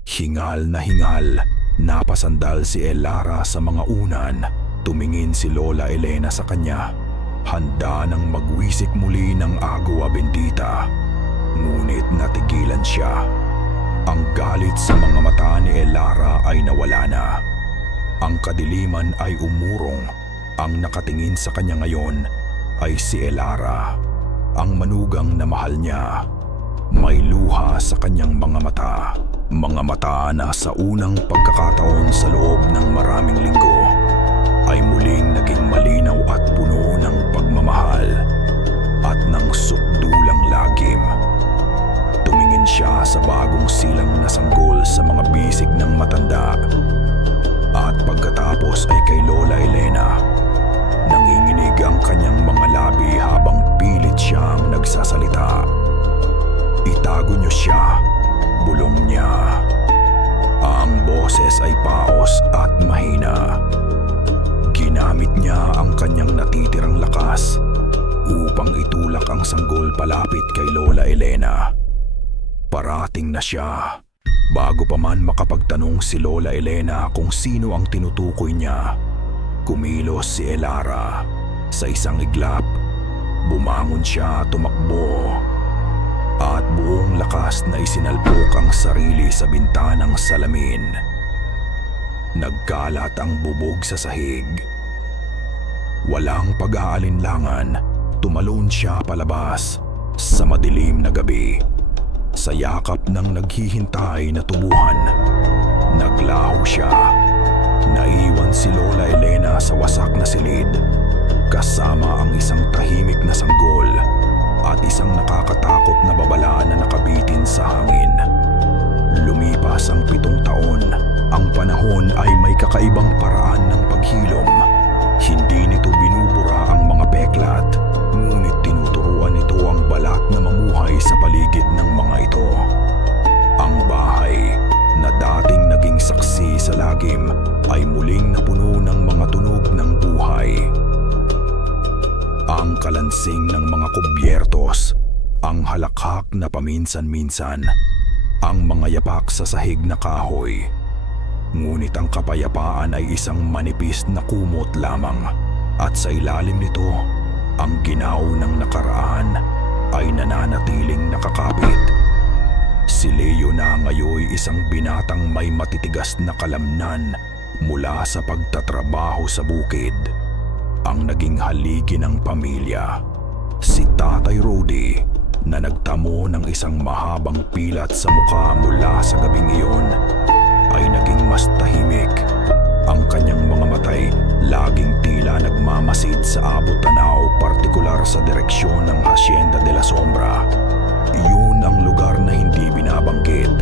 Hingal na hingal, napasandal si Elara sa mga unan. Tumingin si Lola Elena sa kanya, handa nang magwisik muli ng agua bendita. Ngunit natigilan siya. Ang galit sa mga mata ni Elara ay nawala na. Ang kadiliman ay umurong. Ang nakatingin sa kanya ngayon ay si Elara, ang manugang na mahal niya. May luha sa kanyang mga mata. Mga mata na sa unang pagkakataon sa loob ng maraming linggo ay muling naging malinaw at puno ng pagmamahal at ng sukdulang lagim. Tumingin siya sa bagong silang na sanggol sa mga bisig ng matanda. At pagkatapos ay kay Lola Elena. Nanginginig ang kanyang mga labi habang pilit siyang nagsasalita. Itago niyo siya, bulong niya. Ang boses ay paos at mahina. Ginamit niya ang kanyang natitirang lakas upang itulak ang sanggol palapit kay Lola Elena. Parating na siya. Bago pa man makapagtanong si Lola Elena kung sino ang tinutukoy niya, kumilos si Elara. Sa isang iglap, bumangon siya, tumakbo, at buong lakas na isinalpok ang sarili sa bintanang salamin. Nagkalat ang bubog sa sahig. Walang pag-aalinlangan, tumalon siya palabas sa madilim na gabi. Sa yakap ng naghihintay na tubuhan, naglaho siya. Naiwan si Lola Elena sa wasak na silid, kasama ang isang tahimik na sanggol at isang nakakatakot na babala na nakabitin sa hangin. Lumipas ang 7 taon. Ang panahon ay may kakaibang paraan ng paghilom. Hindi nito binubura ang mga peklat, ngunit tinuturuan nito ang balat na mamuhay sa paligid ng mga ito. Ang bahay na dating naging saksi sa lagim ay muling napuno ng mga tunog ng buhay. Ang kalansing ng mga kubyertos, ang halakhak na paminsan-minsan, ang mga yapak sa sahig na kahoy. Ngunit ang kapayapaan ay isang manipis na kumot lamang, at sa ilalim nito, ang ginaw ng nakaraan ay nananatiling nakakapit. Si Leo na ngayon isang binatang may matitigas na kalamnan mula sa pagtatrabaho sa bukid. Ang naging haligi ng pamilya, si Tatay Rudy, na nagtamo ng isang mahabang pilat sa mukha mula sa gabing iyon, ay naging mas tahimik. Ang kanyang mga matay laging tila nagmamasid sa abot tanaw, partikular sa direksyon ng Hacienda de la Sombra. Iyon ang lugar na hindi binabanggit,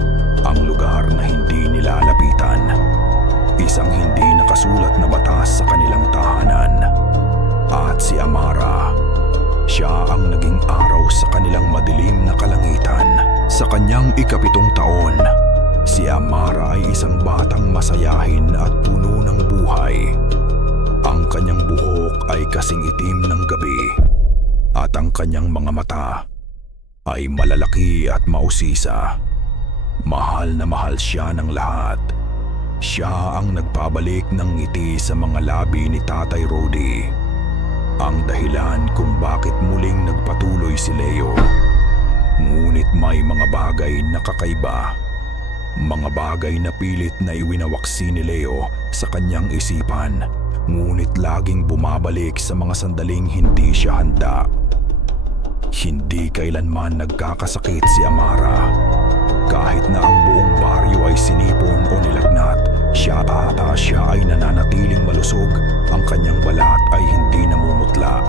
ang lugar na hindi nilalapitan. Isang hindi nakasulat na batas sa sa kanilang madilim na kalangitan. Sa kanyang 7 taon, si Amara ay isang batang masayahin at puno ng buhay. Ang kanyang buhok ay kasing itim ng gabi at ang kanyang mga mata ay malalaki at mausisa. Mahal na mahal siya ng lahat. Siya ang nagpabalik ng ngiti sa mga labi ni Tatay Rody. Ang dahilan kung bakit muling nagpatuloy si Leo. Ngunit may mga bagay na kakaiba. Mga bagay na pilit na iwinawaksi ni Leo sa kanyang isipan, ngunit laging bumabalik sa mga sandaling hindi siya handa. Hindi kailanman nagkakasakit si Amara. Kahit na ang buong baryo ay sinipon o nilagnat, siya ay nananatiling malusog. Ang kanyang balat ay hindi namumutla.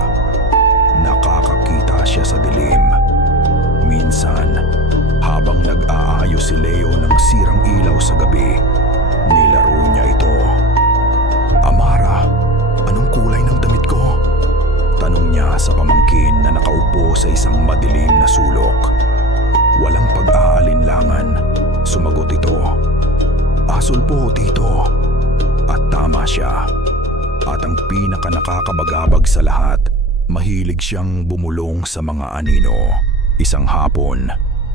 Nakakakita siya sa dilim. Minsan, habang nag-aayos si Leo ng sirang ilaw sa gabi, nilaro niya ito. "Amara, anong kulay ng damit ko?" tanong niya sa pamangkin na nakaupo sa isang madilim na sulok. Walang pag-aalinlangan, sumagot ito. "Asul po, tito." At tama siya. At ang pinaka-nakakabagabag sa lahat, mahilig siyang bumulong sa mga anino. Isang hapon,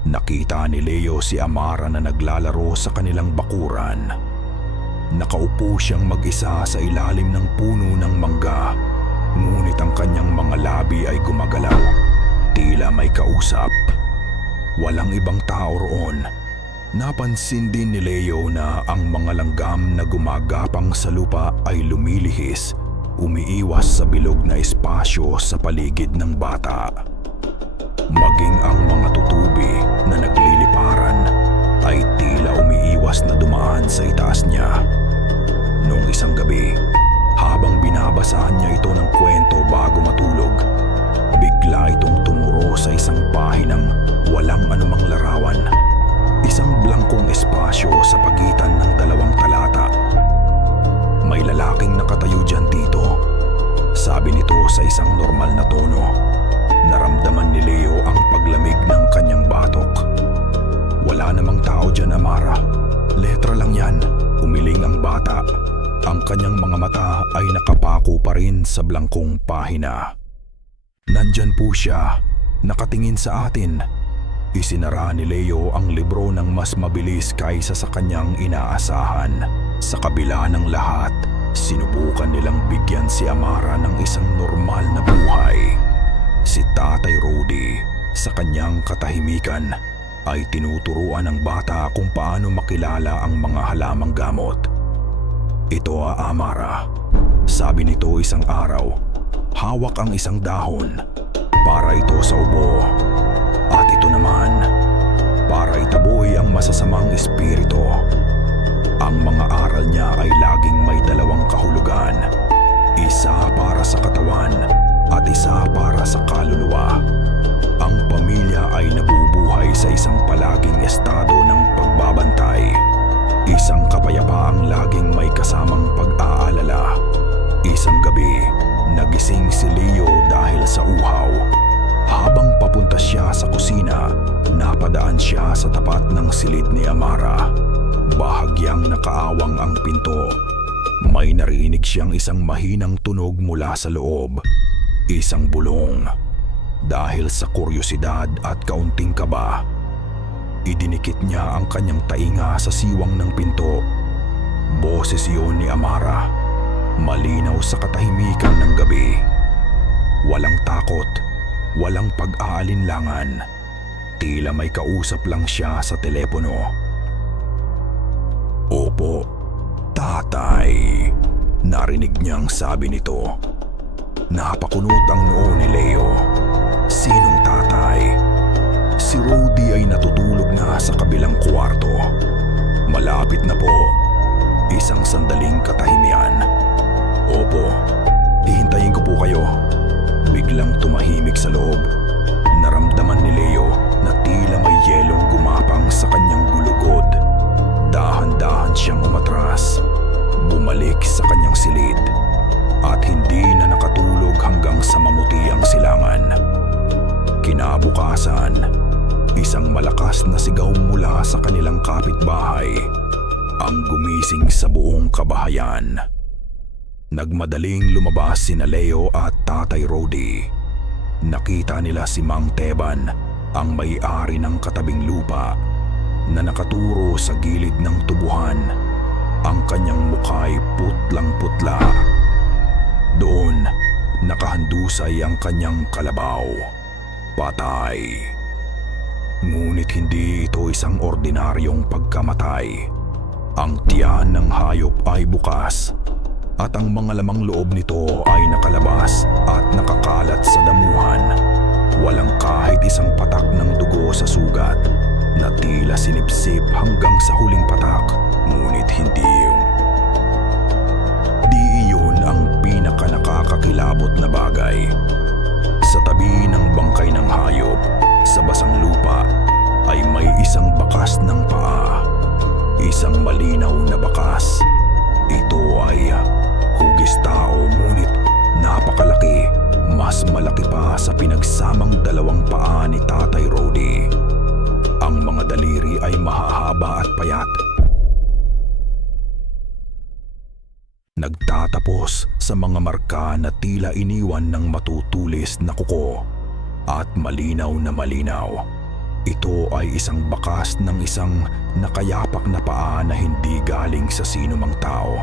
nakita ni Leo si Amara na naglalaro sa kanilang bakuran. Nakaupo siyang mag-isa sa ilalim ng puno ng mangga, ngunit ang kanyang mga labi ay gumagalaw, tila may kausap. Walang ibang tao roon. Napansin din ni Leo na ang mga langgam na gumagapang sa lupa ay lumilihis, umiiwas sa bilog na espasyo sa paligid ng bata. Maging ang mga tutubi na nagliliparan ay tila umiiwas na dumaan sa itaas niya. Noong isang gabi, habang binabasahan niya ito ng kwento bago matulog, bigla itong tumuro sa isang pahinang walang anumang larawan. Isang blangkong espasyo sa pagitan ng 2 talata. "May lalaking nakatayo dyan, tito," sabi nito sa isang normal na tono. Naramdaman ni Leo ang paglamig ng kanyang batok. "Wala namang tao dyan, Amara. Letra lang yan," umiling ang bata. Ang kanyang mga mata ay nakapako pa rin sa blangkong pahina. "Nandyan po siya, nakatingin sa atin." Isinara ni Leo ang libro ng mas mabilis kaysa sa kanyang inaasahan. Sa kabila ng lahat, sinubukan nilang bigyan si Amara ng isang normal na buhay. Si Tatay Rody, sa kanyang katahimikan, ay tinuturuan ng bata kung paano makilala ang mga halamang gamot. "Ito Amara," sabi nito isang araw. "Hawak ang isang dahon. Para ito sa ubo. At ito naman, para itaboy ang masasamang espiritu." Ang mga aral niya ay laging may 2 kahulugan. Isa para sa katawan at isa para sa kaluluwa. Ang pamilya ay nabubuhay sa isang palaging estado ng pagbabantay. Isang kapayapaang laging may kasamang pag-aalala. Isang gabi, nagising si Leo dahil sa uhaw. Habang papunta siya sa kusina, napadaan siya sa tapat ng silid ni Amara. Bahagyang nakaawang ang pinto. May narinig siyang isang mahinang tunog mula sa loob. Isang bulong. Dahil sa kuryosidad at kaunting kaba, idinikit niya ang kanyang tainga sa siwang ng pinto. Boses iyon ni Amara, malinaw sa katahimikan ng gabi. Walang takot, walang pag-aalinlangan. Tila may kausap lang siya sa telepono. "Opo, tatay," narinig niyang sabi nito. Napakunot ang noo ni Leo. Sinong tatay? Si Rody ay natutulog na sa kabilang kwarto. Malapit na po. Isang sandaling katahimian. "Opo, hihintayin ko po kayo." Biglang tumahimik sa loob. Naramdaman ni Leo na tila may yelong gumapang sa kanyang gulugod. Dahan-dahan siyang umatras, bumalik sa kanyang silid, at hindi na nakatulog hanggang sa mamuti ang silangan. Kinabukasan, isang malakas na sigaw mula sa kanilang kapitbahay ang gumising sa buong kabahayan. Nagmadaling lumabas sina Leo at Tatay Rody. Nakita nila si Mang Teban, ang may-ari ng katabing lupa, na nakaturo sa gilid ng tubuhan. Ang kanyang muka'y putlang-putla. Doon, nakahandusay ang kanyang kalabaw. Patay. Ngunit hindi ito isang ordinaryong pagkamatay. Ang tiyan ng hayop ay bukas at ang mga lamang loob nito ay nakalabas at nakakalat sa damuhan. Walang kahit isang patak ng dugo sa sugat na tila sinipsip hanggang sa huling patak. Ngunit hindi yun. Di iyon ang pinaka-nakakakilabot na bagay. Sa tabi ng bangkay ng hayop, sa basang lupa, ay may isang bakas ng paa. Isang malinaw na bakas. Ito ay hugis tao, ngunit napakalaki. Mas malaki pa sa pinagsamang dalawang paa ni Tatay Rody. Ang mga daliri ay mahahaba at payat. Nagtatapos sa mga marka na tila iniwan ng matutulis na kuko at malinaw na malinaw. Ito ay isang bakas ng isang nakayapak na paa na hindi galing sa sinumang tao.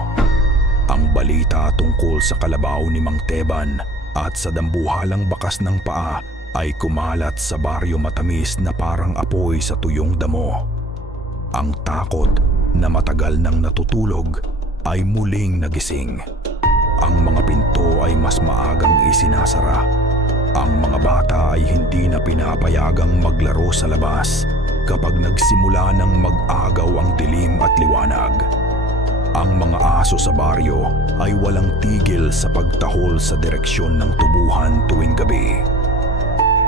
Ang balita tungkol sa kalabaw ni Mang Teban at sa dambuhalang bakas ng paa ay kumalat sa baryo Matamis na parang apoy sa tuyong damo. Ang takot na matagal nang natutulog ay muling nagising. Ang mga pinto ay mas maagang isinasara. Ang mga bata ay hindi na pinapayagang maglaro sa labas kapag nagsimula ng mag-agaw ang dilim at liwanag. Ang mga aso sa baryo ay walang tigil sa pagtahol sa direksyon ng tubuhan tuwing gabi.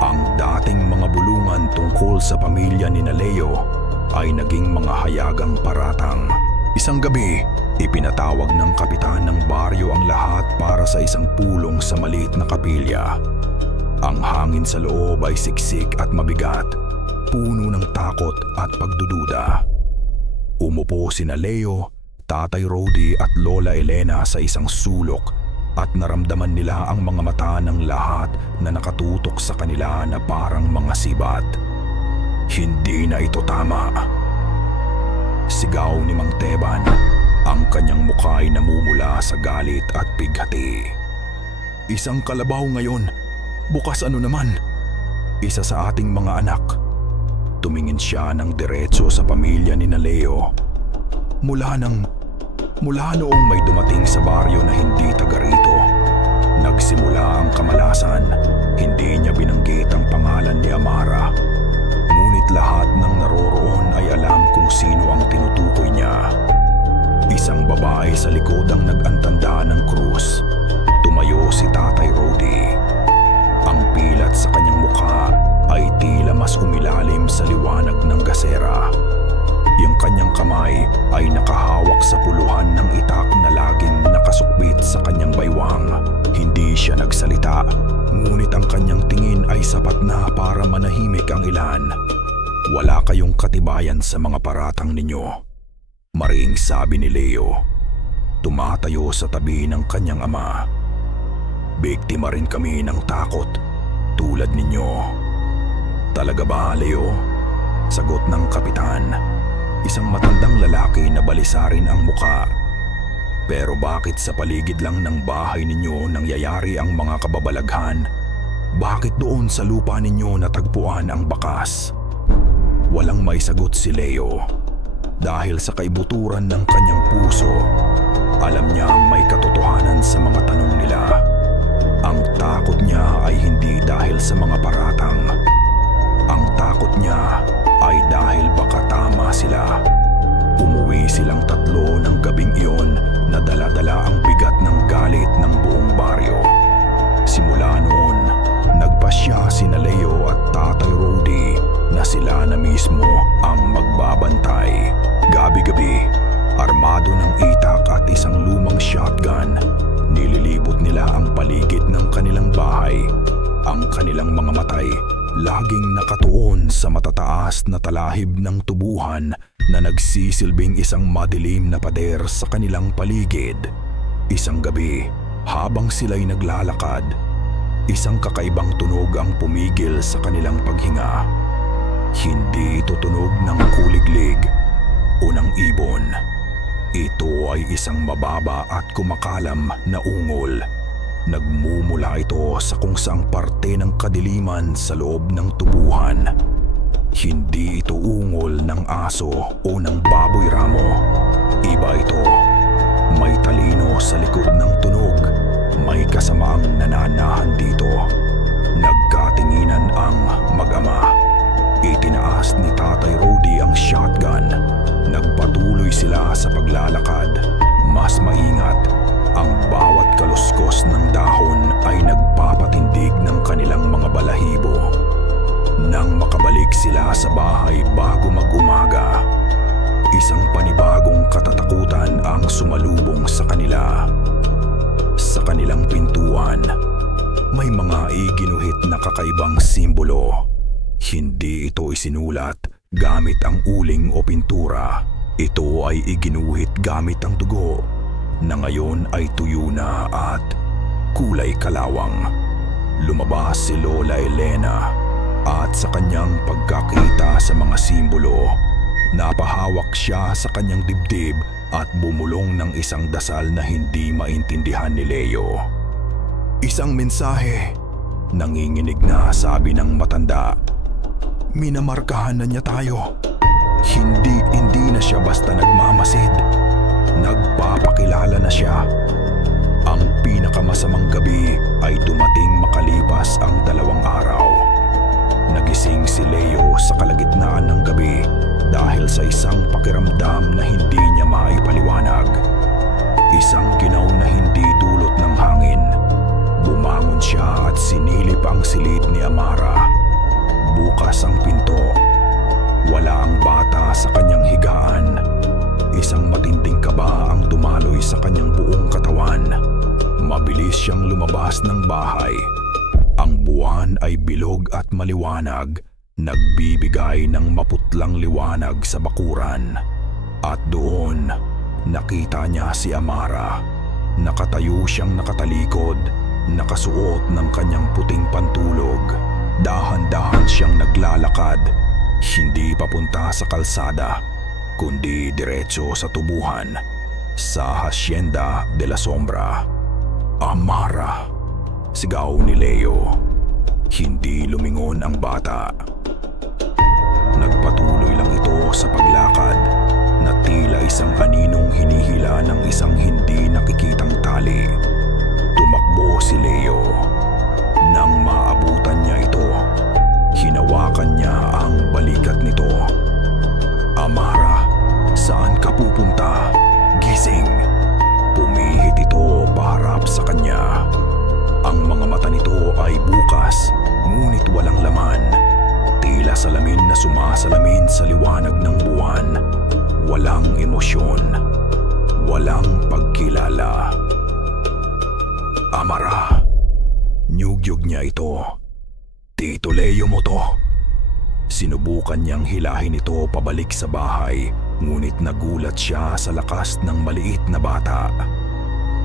Ang dating mga bulungan tungkol sa pamilya ni Leo ay naging mga hayagang paratang. Isang gabi, ipinatawag ng kapitan ng baryo ang lahat para sa isang pulong sa maliit na kapilya. Ang hangin sa loob ay siksik at mabigat, puno ng takot at pagdududa. Umupo sina Leo, Tatay Rody at Lola Elena sa isang sulok at naramdaman nila ang mga mata ng lahat na nakatutok sa kanila na parang mga sibat. Hindi na ito tama. Sigaw ni Mang Teban. Ang kanyang mukha ay namumula sa galit at pighati. Isang kalabaw ngayon. Bukas ano naman? Isa sa ating mga anak. Tumingin siya ng diretso sa pamilya ni Leo. Mula noong may dumating sa baryo na hindi taga rito, nagsimula ang kamalasan. Hindi niya binanggit ang pangalan ni Amara. Ngunit lahat ng naroroon ay alam kung sino ang tinutukoy niya. Isang babae sa likod ang nag-antanda ng krus. Tumayo si Tatay Rody. Ang pilat sa kanyang mukha ay tila mas umilalim sa liwanag ng gasera. Yung kanyang kamay ay nakahawak sa puluhan ng itak na laging nakasukbit sa kanyang baywang. Hindi siya nagsalita, ngunit ang kanyang tingin ay sapat na para manahimik ang ilan. Wala kayong katibayan sa mga paratang ninyo, maring sabi ni Leo. Tumatayo sa tabi ng kanyang ama. Biktima rin kami ng takot, tulad ninyo. Talaga ba, Leo? Sagot ng kapitan. Isang matandang lalaki na balisarin ang muka. Pero bakit sa paligid lang ng bahay ninyo nangyayari ang mga kababalaghan? Bakit doon sa lupa ninyo natagpuan ang bakas? Walang may sagot si Leo. Dahil sa kaibuturan ng kanyang puso, alam niya ang may katotohanan sa mga tanong nila. Ang takot niya ay hindi dahil sa mga paratang. Ang takot niya ay dahil baka tama sila. Umuwi silang tatlo ng gabing iyon na dala-dala ang bigat ng galit ng buong baryo. Simula noon, nagpasya sina Leo at Tatay Rody na sila na mismo ang magbabantay. Gabi-gabi, armado ng itak at isang lumang shotgun, nililibot nila ang paligid ng kanilang bahay. Ang kanilang mga matay laging nakatuon sa matataas na talahib ng tubuhan na nagsisilbing isang madilim na pader sa kanilang paligid. Isang gabi, habang sila'y naglalakad, isang kakaibang tunog ang pumigil sa kanilang paghinga. Hindi ito tunog ng kuliglig o ng ibon. Ito ay isang mababa at kumakalam na ungol. Nagmumula ito sa kung saang parte ng kadiliman sa loob ng tubuhan. Hindi ito ungol ng aso o ng baboy ramo. Iba ito. May talino sa likod ng tunog. May kasamaang nananahan dito. Nagkatinginan ang mag-ama. Itinaas ni Tatay Rody ang shotgun. Nagpatuloy sila sa paglalakad. Mas maingat. Ang bawat kaluskos ng dahon ay nagpapatindig ng kanilang mga balahibo. Nang makabalik sila sa bahay bago mag-umaga, isang panibagong katatakutan ang sumalubong sa kanila. Sa kanilang pintuan, may mga iginuhit na kakaibang simbolo. Hindi ito isinulat gamit ang uling o pintura. Ito ay iginuhit gamit ang dugo, na ngayon ay tuyo na at kulay kalawang. Lumabas si Lola Elena at sa kanyang pagkakita sa mga simbolo, napahawak siya sa kanyang dibdib at bumulong ng isang dasal na hindi maintindihan ni Leo. Isang mensahe, nanginginig na sabi ng matanda. Minamarkahan na niya tayo. Hindi na siya basta nagmamasid. Nagpapakilala na siya. Ang pinakamasamang gabi ay dumating makalipas ang 2 araw. Nagising si Leo sa kalagitnaan ng gabi dahil sa isang pakiramdam na hindi niya maipaliwanag. Isang ginaw na hindi dulot ng hangin. Bumangon siya at sinilip ang silid ni Amara. Bukas ang pinto. Wala ang bata sa kanyang higaan. Isang matinding kaba ang dumaloy sa kanyang buong katawan. Mabilis siyang lumabas ng bahay. Ang buwan ay bilog at maliwanag, nagbibigay ng maputlang liwanag sa bakuran. At doon, nakita niya si Amara. Nakatayo siyang nakatalikod, nakasuot ng kanyang puting pantulog. Dahan-dahan siyang naglalakad, hindi papunta sa kalsada, kundi diretso sa tubuhan, sa Hacienda de la Sombra. Amara, sigaw ni Leo. Hindi lumingon ang bata. Nagpatuloy lang ito sa paglakad na tila isang aninong hinihila ng isang hindi nakikitang tali. Tumakbo si Leo. Nang maabutan niya ito, hinawakan niya ang balikat nito. Amara, saan ka pupunta? Gising! Pumihit ito paharap sa kanya. Ang mga mata nito ay bukas, ngunit walang laman. Tila salamin na sumasalamin sa liwanag ng buwan. Walang emosyon. Walang pagkilala. Amara! Nyugyug niya ito. Tito Leo mo to. Sinubukan niyang hilahin ito pabalik sa bahay, ngunit nagulat siya sa lakas ng maliit na bata.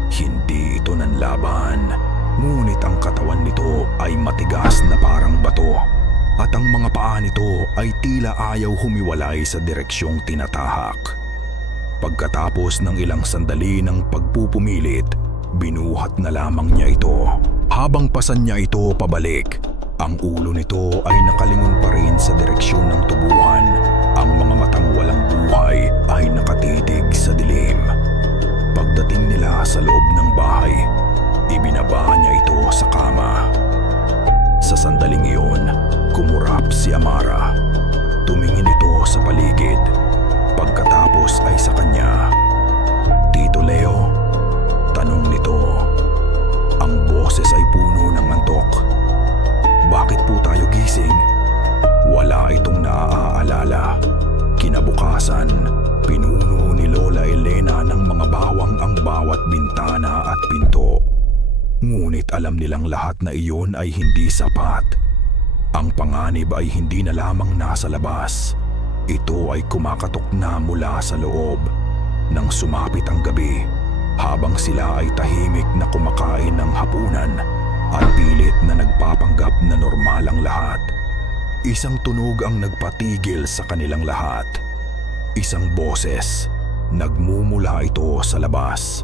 Hindi ito nanlaban, ngunit ang katawan nito ay matigas na parang bato, at ang mga paa nito ay tila ayaw humiwalay sa direksyong tinatahak. Pagkatapos ng ilang sandali ng pagpupumilit, binuhat na lamang niya ito. Habang pasan niya ito pabalik, ang ulo nito ay nakalingon pa rin sa direksyon ng tubuhan. Ang mga matang walang buhay ay nakatitig sa dilim. Pagdating nila sa loob ng bahay, ibinaba niya ito sa kama. Sa sandaling iyon, kumurap si Amara. Tumingin ito sa paligid. Pagkatapos ay sa kanya. Tito Leo? Tanong nito. Ang boses ay puno ng antok. Bakit po tayo gising? Wala itong naaalala. Kinabukasan, pinuno ni Lola Elena ng mga bawang ang bawat bintana at pinto. Ngunit alam nilang lahat na iyon ay hindi sapat. Ang panganib ay hindi na lamang nasa labas. Ito ay kumakatok na mula sa loob. Nang sumapit ang gabi, habang sila ay tahimik na kumakain ng hapunan at pilit na nagpapanggap na normal ang lahat, isang tunog ang nagpatigil sa kanilang lahat. Isang boses, nagmumula ito sa labas.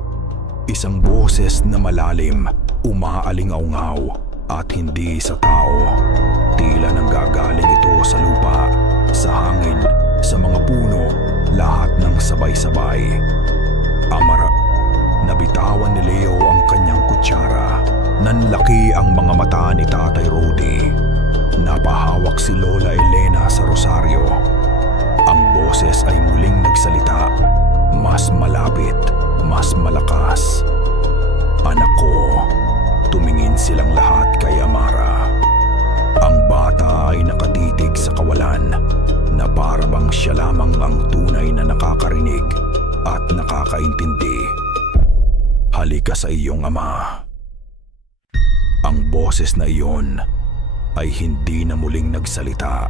Isang boses na malalim, umaalingaw-ngaw at hindi sa tao. Tila nanggagaling ito sa lupa, sa hangin, sa mga puno, lahat ng sabay-sabay. Amara, nabitawan ni Leo ang kanyang kutsara. Nanlaki ang mga mata ni Tatay Rudy. Napahawak si Lola Elena sa rosaryo. Ang boses ay muling nagsalita, mas malapit, mas malakas. Anak ko, tumingin silang lahat kay Amara. Ang bata ay nakatitig sa kawalan na para bang siya lamang ang tunay na nakakarinig at nakakaintindi. Halika sa iyong ama. Ang boses na iyon ay hindi na muling nagsalita.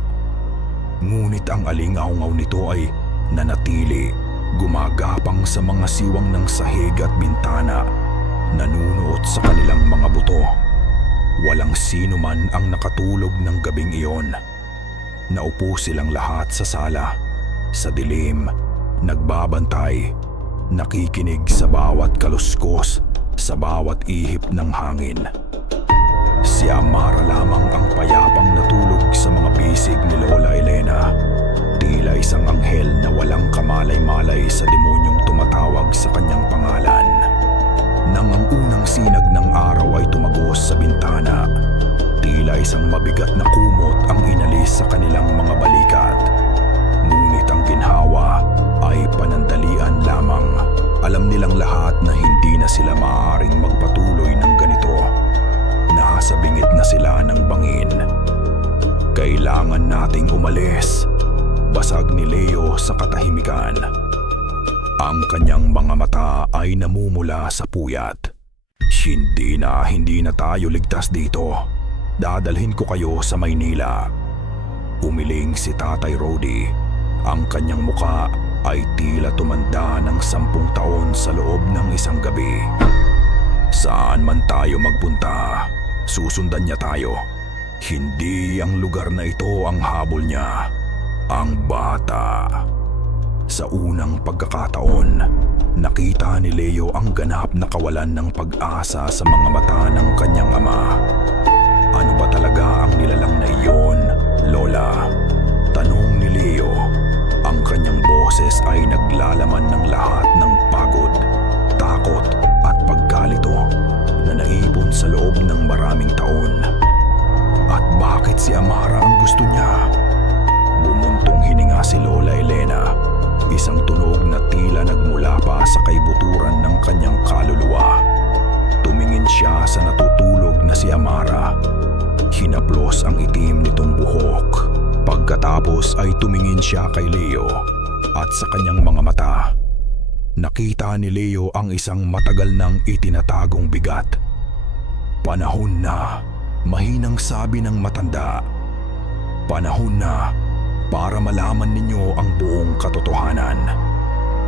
Ngunit ang alingaw-ngaw nito ay nanatili, gumagapang sa mga siwang ng sahig at bintana, nanunuot sa kanilang mga buto. Walang sino man ang nakatulog ng gabing iyon. Naupo silang lahat sa sala, sa dilim, nagbabantay, nakikinig sa bawat kaluskos, sa bawat ihip ng hangin. Si Amara lamang ang payapang natulog sa mga bisig ni Lola Elena. Tila isang anghel na walang kamalay-malay sa demonyong tumatawag sa kanyang pangalan. Nang ang unang sinag ng araw ay tumagos sa bintana, tila isang mabigat na kumot ang inalis sa kanilang mga balikat. Ngunit ang ginhawa ay panandalian lamang. Alam nilang lahat na hindi na sila maaaring magpatuloy ng ganito. Nasa bingit na sila ng bangin. Kailangan nating umalis, basag ni Leo sa katahimikan. Ang kanyang mga mata ay namumula sa puyat. Hindi na tayo ligtas dito. Dadalhin ko kayo sa Maynila. Umiling si Tatay Rudy. Ang kanyang muka ay tila tumanda ng 10 taon sa loob ng isang gabi. Saan man tayo magpunta, susundan niya tayo. Hindi ang lugar na ito ang habol niya. Ang bata. Sa unang pagkakataon, nakita ni Leo ang ganap na kawalan ng pag-asa sa mga mata ng kanyang ama. Ano ba talaga ang nilalang na iyon, Lola? Tanong ni Leo. Ang kanyang boses ay naglalaman ng lahat ng pagod, takot at pagkalito na naipon sa loob ng maraming taon. At bakit si Amara ang gusto niya? Bumuntong hininga si Lola Elena. Isang tunog na tila nagmula pa sa kaibuturan ng kanyang kaluluwa. Tumingin siya sa natutulog na si Amara. Hinaplos ang itim nitong buhok. Pagkatapos ay tumingin siya kay Leo at sa kanyang mga mata. Nakita ni Leo ang isang matagal nang itinatagong bigat. Panahon na, mahinang sabi ng matanda. Panahon na para malaman ninyo ang buong katotohanan.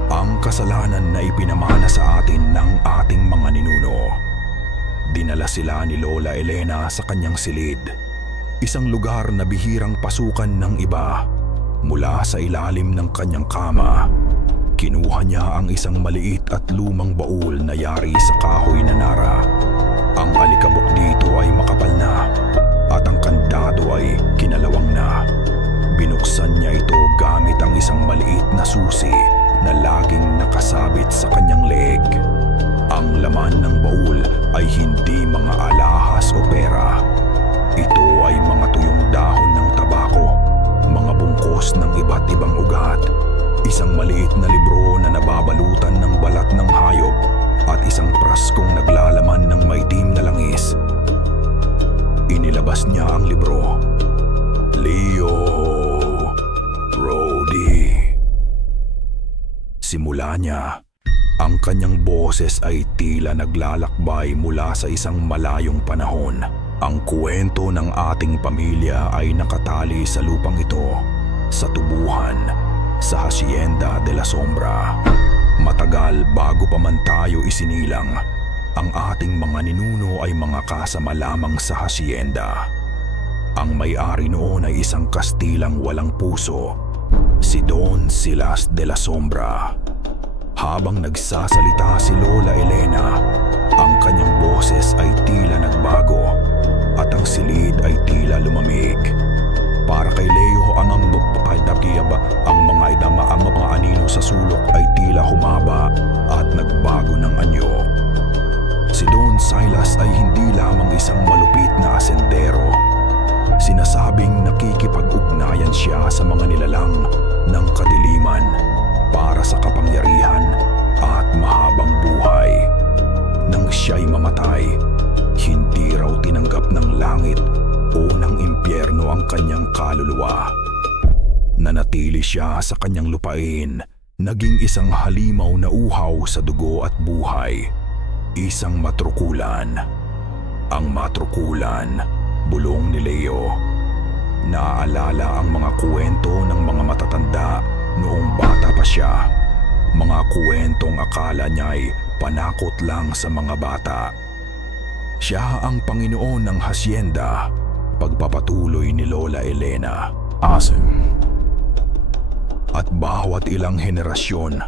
Ang kasalanan na ipinamana sa atin ng ating mga ninuno. Dinala sila ni Lola Elena sa kanyang silid. Isang lugar na bihirang pasukan ng iba. Mula sa ilalim ng kanyang kama, kinuha niya ang isang maliit at lumang baul na yari sa kahoy na nara. Ang alikabok dito ay makapal na at ang kandado ay kinalawang na. Binuksan niya ito gamit ang isang maliit na susi na laging nakasabit sa kanyang leeg. Ang laman ng baul ay hindi mga alahas o pera. Ito ay mga tuyong dahon ng tabako, mga bungkos ng iba't ibang ugat, isang maliit na libro na nababalutan ng balat ng hayop at isang praskong naglalaman ng maitim na langis. Inilabas niya ang libro. Leo, Rudy. Simula niya, ang kanyang boses ay tila naglalakbay mula sa isang malayong panahon. Ang kwento ng ating pamilya ay nakatali sa lupang ito, sa tubuhan, sa Hacienda de la Sombra. Matagal bago pa man tayo isinilang, ang ating mga ninuno ay mga kasama lamang sa hacienda. Ang may-ari noon ay isang Kastilang walang puso, si Don Silas de la Sombra. Habang nagsasalita si Lola Elena, ang kanyang boses ay tila nagbago at ang silid ay tila lumamig. Para kay Leo ang ang mga idama ang mga anino sa sulok ay tila humaba at nagbago ng anyo. Si Don Silas ay hindi lamang isang malupit na asendero. Sinasabing nakikipag-ugnayan siya sa mga nilalang ng kadiliman para sa kapangyarihan at mahabang buhay. Nang siya'y mamatay, hindi raw tinanggap ng langit o ng impyerno ang kanyang kaluluwa. Nanatili siya sa kanyang lupain, naging isang halimaw na uhaw sa dugo at buhay, isang matrukulan. Ang matrukulan, bulong ni Leo. Naaalala ang mga kwento ng mga matatanda noong bata pa siya, mga kwentong akala niya'y panakot lang sa mga bata. Siya ang Panginoon ng hacienda, pagpapatuloy ni Lola Elena. At bawat ilang henerasyon,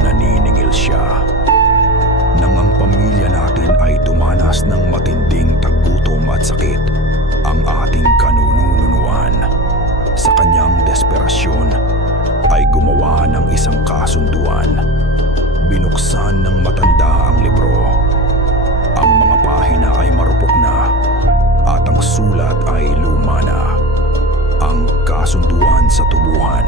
naniningil siya. Nang ang pamilya natin ay dumanas ng matinding taggutom at sakit, ang ating kanununuan, sa kanyang desperasyon, ay gumawa ng isang kasunduan. Binuksan ng matanda ang libro. Ang mga pahina ay marupok na at ang sulat ay luma na. Ang kasunduan sa tubuhan,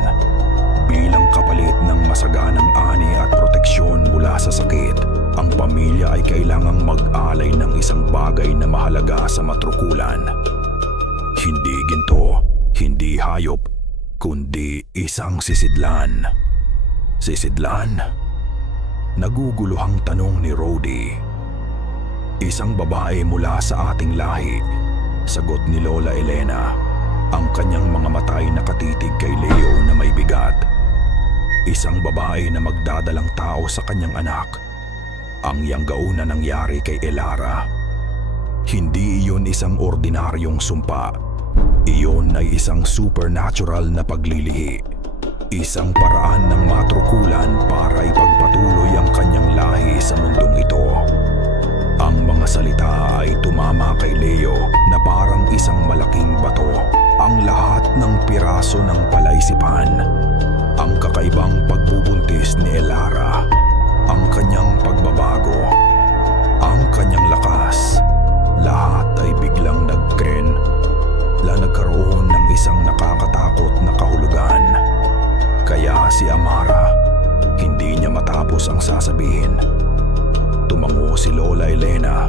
bilang kapalit ng masaganang ani at proteksyon mula sa sakit, ang pamilya ay kailangang mag-alay ng isang bagay na mahalaga sa matrukulan. Hindi ginto, hindi hayop, kundi isang sisidlan. Sisidlan? Naguguluhang tanong ni Rody. Isang babae mula sa ating lahi, sagot ni Lola Elena, ang kanyang mga mata ay nakatitig kay Leo na may bigat. Isang babae na magdadalang tao sa kanyang anak, ang yanggao na nangyari kay Elara. Hindi iyon isang ordinaryong sumpa. Iyon ay isang supernatural na paglilihi. Isang paraan ng matrukulan para ipagpatuloy ang kanyang lahi sa mundong ito. Ang mga salita ay tumama kay Leo na parang isang malaking bato. Ang lahat ng piraso ng palaisipan, ang kakaibang pagbubuntis ni Elara, ang kanyang pagbabago, ang kanyang lakas, lahat ay biglang nagkren. Nagkaroon ng isang nakakatakot na kahulugan. Kaya si Amara, hindi niya matapos ang sasabihin. Tumango si Lola Elena,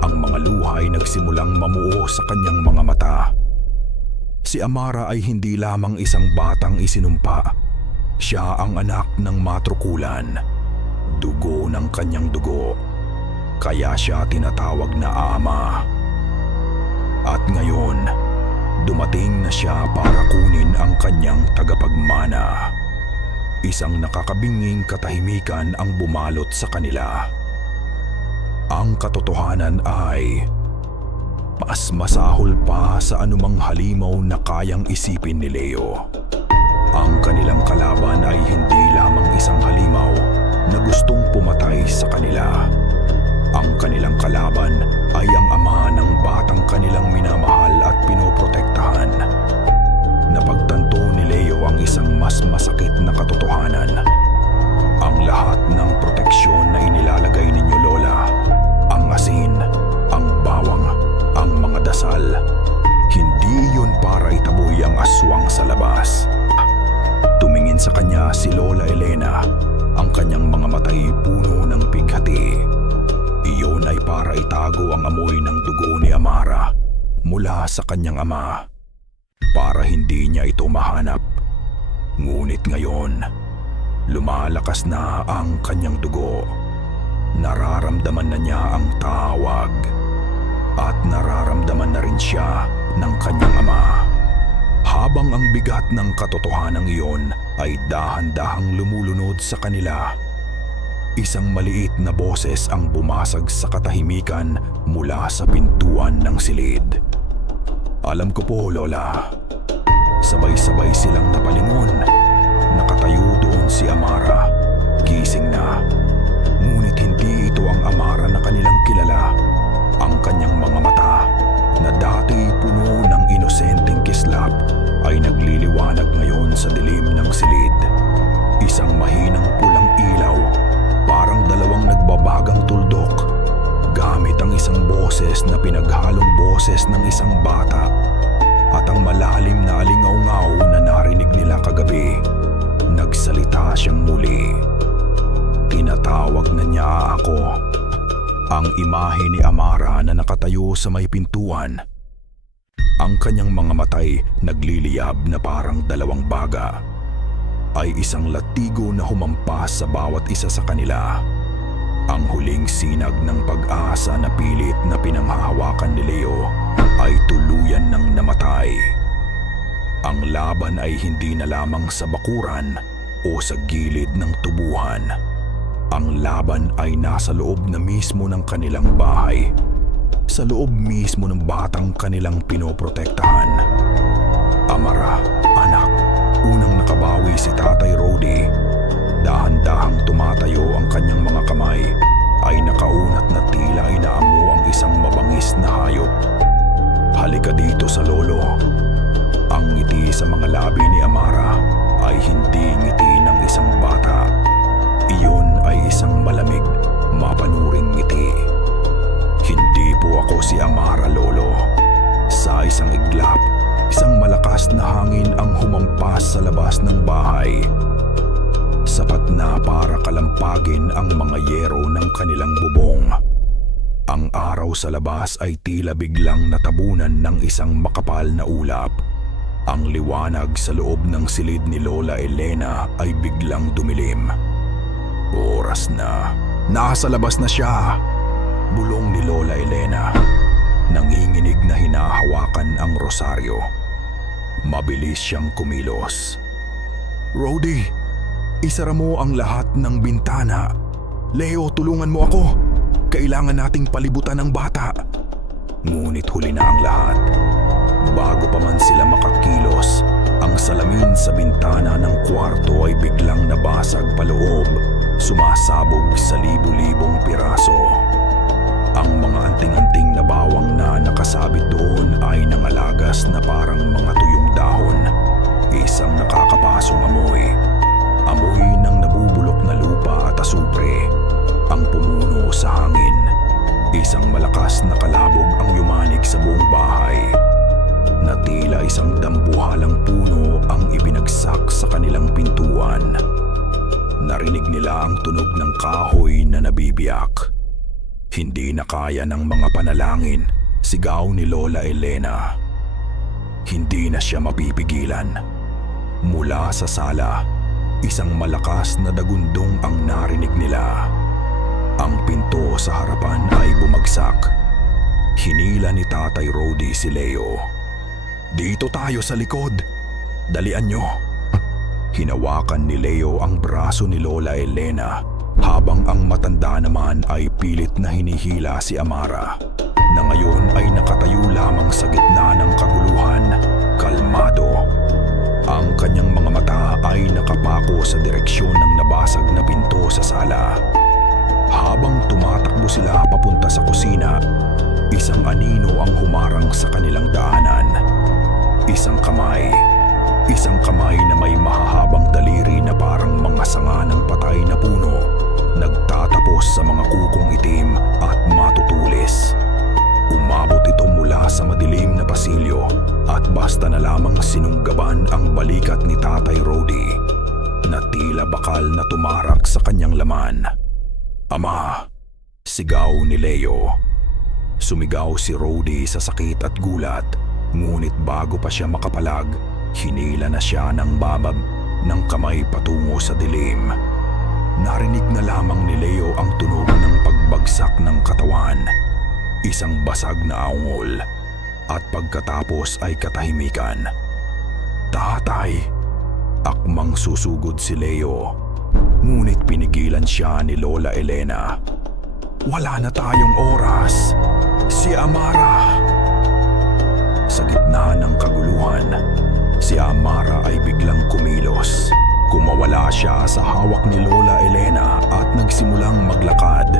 ang mga luha ay nagsimulang mamuo sa kanyang mga mata. Si Amara ay hindi lamang isang batang isinumpa. Siya ang anak ng matrukulan, dugo ng kanyang dugo. Kaya siya tinatawag na Ama. At ngayon, dumating na siya para kunin ang kanyang tagapagmana. Isang nakakabinging katahimikan ang bumalot sa kanila. Ang katotohanan ay mas masahol pa sa anumang halimaw na kayang isipin ni Leo. Ang kanilang kalaban ay hindi lamang isang halimaw na gustong pumatay sa kanila. Ang kanilang kalaban ay ang ama ng batang kanilang minamahal at pinoprotektahan. Napagtanto ni Leo ang isang mas masakit na katotohanan. Ang lahat ng proteksyon na inilalagay ninyo, Lola, ang asin, ang bawang, ang mga dasal, hindi yun para itaboy ang aswang sa labas. Tumingin sa kanya si Lola Elena, ang kanyang mga matay puno ng pighati. Iyon ay para itago ang amoy ng dugo ni Amara mula sa kanyang ama, para hindi niya ito mahanap. Ngunit ngayon, lumalakas na ang kanyang dugo. Nararamdaman na niya ang tawag. at nararamdaman na rin siya ng kanyang ama. Habang ang bigat ng katotohanang iyon ay dahan-dahang lumulunod sa kanila, isang maliit na boses ang bumasag sa katahimikan mula sa pintuan ng silid. "Alam ko po, Lola." Sabay-sabay silang napalingon. Nakatayo doon si Amara, gising na. Ngunit hindi ito ang Amara na kanilang kilala. Ang kanyang mga mata, na dati puno ng inosenteng kislap, ay nagliliwanag ngayon sa dilim ng silid. Isang mahinang pulang ilaw, parang dalawang nagbabagang tuldok, gamit ang isang boses na pinaghalong boses ng isang bata at ang malalim na alingaw-ngaw na narinig nila kagabi. Nagsalita siyang muli. Tinatawag na niya ako. Ang imahe ni Amara na nakatayo sa may pintuan. Ang kanyang mga matay nagliliyab na parang dalawang baga, ay isang latigo na humampas sa bawat isa sa kanila. Ang huling sinag ng pag-asa na pilit na pinanghahawakan ni Leo ay tuluyan ng namatay. Ang laban ay hindi na lamang sa bakuran o sa gilid ng tubuhan. Ang laban ay nasa loob na mismo ng kanilang bahay, sa loob mismo ng batang kanilang pinoprotektahan. "Amara, anak." Unang nakabawi si Tatay Rody. Dahan-dahang tumatayo ang kanyang mga kamay, ay nakaunat na tila inaamo ang isang mabangis na hayop. "Halika dito sa lolo." Ang ngiti sa mga labi ni Amara ay hindi ngiti ng isang bata. Iyon ay isang malamig, mapanuring ngiti. "Hindi po ako si Amara, Lolo." Sa isang iglap, isang malakas na hangin ang humampas sa labas ng bahay. Sapat na para kalampagin ang mga yero ng kanilang bubong. Ang araw sa labas ay tila biglang natabunan ng isang makapal na ulap. Ang liwanag sa loob ng silid ni Lola Elena ay biglang dumilim. "Oras na. Nasa labas na siya!" Bulong ni Lola Elena. Nanginginig na hinahawakan ang rosaryo. Mabilis siyang kumilos. "Rody, isara mo ang lahat ng bintana. Leo, tulungan mo ako. Kailangan nating palibutan ang bata." Ngunit huli na ang lahat. Bago pa man sila makakilos, ang salamin sa bintana ng kwarto ay biglang nabasag paloob, sumasabog sa libu-libong piraso. Ang mga anting-anting na bawang na nakasabit doon ay nangalagas na parang mga tuyong dahon. Isang nakakapasong amoy. Amoy ng nabubulok na lupa at asupre. Ang pumuno sa hangin. Isang malakas na kalabog ang yumanig sa buong bahay. Na tila isang dambuhalang puno ang ibinagsak sa kanilang pintuan. Narinig nila ang tunog ng kahoy na nabibiyak. Hindi na kaya ng mga panalangin, sigaw ni Lola Elena. Hindi na siya mapipigilan. Mula sa sala, isang malakas na dagundong ang narinig nila. Ang pinto sa harapan ay bumagsak. Hinila ni Tatay Rody si Leo. "Dito tayo sa likod. Dalian nyo." Hinawakan ni Leo ang braso ni Lola Elena, habang ang matanda naman ay pilit na hinihila si Amara, na ngayon ay nakatayo lamang sa gitna ng kaguluhan, kalmado. Ang kanyang mga mata ay nakapako sa direksyon ng nabasag na pinto sa sala. Habang tumatakbo sila papunta sa kusina, isang anino ang humarang sa kanilang daanan. Isang kamay na may mahahabang daliri na parang mga sanga ng patay na puno, nagtatapos sa mga kukong itim at matutulis. Umabot ito mula sa madilim na pasilyo at basta na lamang sinunggaban ang balikat ni Tatay Rody, na tila bakal na tumarak sa kanyang laman. "Ama!" sigaw ni Leo. Sumigaw si Rody sa sakit at gulat, ngunit bago pa siya makapalag, hinila na siya ng babab ng kamay patungo sa dilim. Narinig na lamang ni Leo ang tunog ng pagbagsak ng katawan. isang basag na aungol, at pagkatapos ay katahimikan. "Tatay!" Akmang susugod si Leo, ngunit pinigilan siya ni Lola Elena. "Wala na tayong oras. Si Amara!" Sa gitna ng kaguluhan, si Amara ay biglang kumilos. Kumawala siya sa hawak ni Lola Elena at nagsimulang maglakad.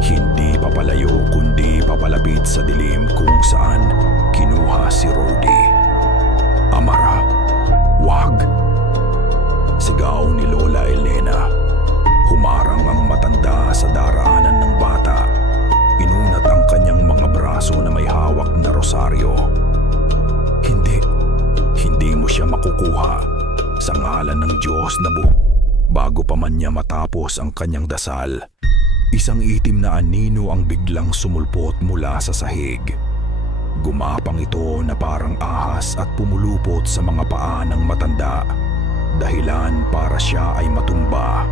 Hindi papalayo kundi papalapit sa dilim kung saan kinuha si Rody. "Amara, wag!" Sigaw ni Lola Elena. Humarang ang matanda sa daraanan ng bata. Inunat ang kanyang mga braso na may hawak na rosaryo. Hindi mo siya makukuha. Sa ngalan ng Diyos na Bago pa man niya matapos ang kanyang dasal, isang itim na anino ang biglang sumulpot mula sa sahig. Gumapang ito na parang ahas at pumulupot sa mga paa ng matanda, dahilan para siya ay matumba.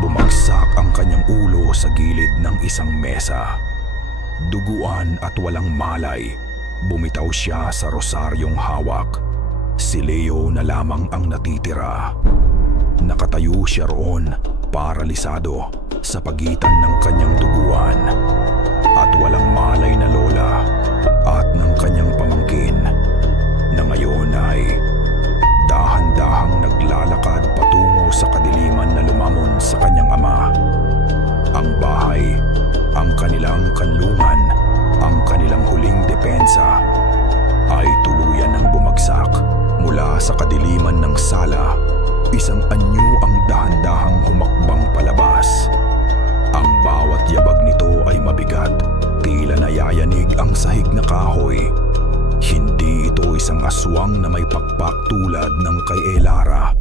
Bumagsak ang kanyang ulo sa gilid ng isang mesa. Duguan at walang malay, bumitaw siya sa rosaryong hawak. Si Leo na lamang ang natitira. Nakatayo siya roon, paralisado, sa pagitan ng kanyang duguan. At walang malay na lola at ng kanyang pamangkin, na ngayon ay dahan-dahang naglalakad patungo sa kadiliman na lumamon sa kanyang ama. Ang bahay, ang kanilang kanlungan, ang kanilang huling depensa, ay tuluyan ng bumagsak. Mula sa kadiliman ng sala, isang anyo ang dahan-dahang humakbang palabas. Ang bawat yabag nito ay mabigat, tila nayayanig ang sahig na kahoy. Hindi ito isang aswang na may pakpak tulad ng kay Elara.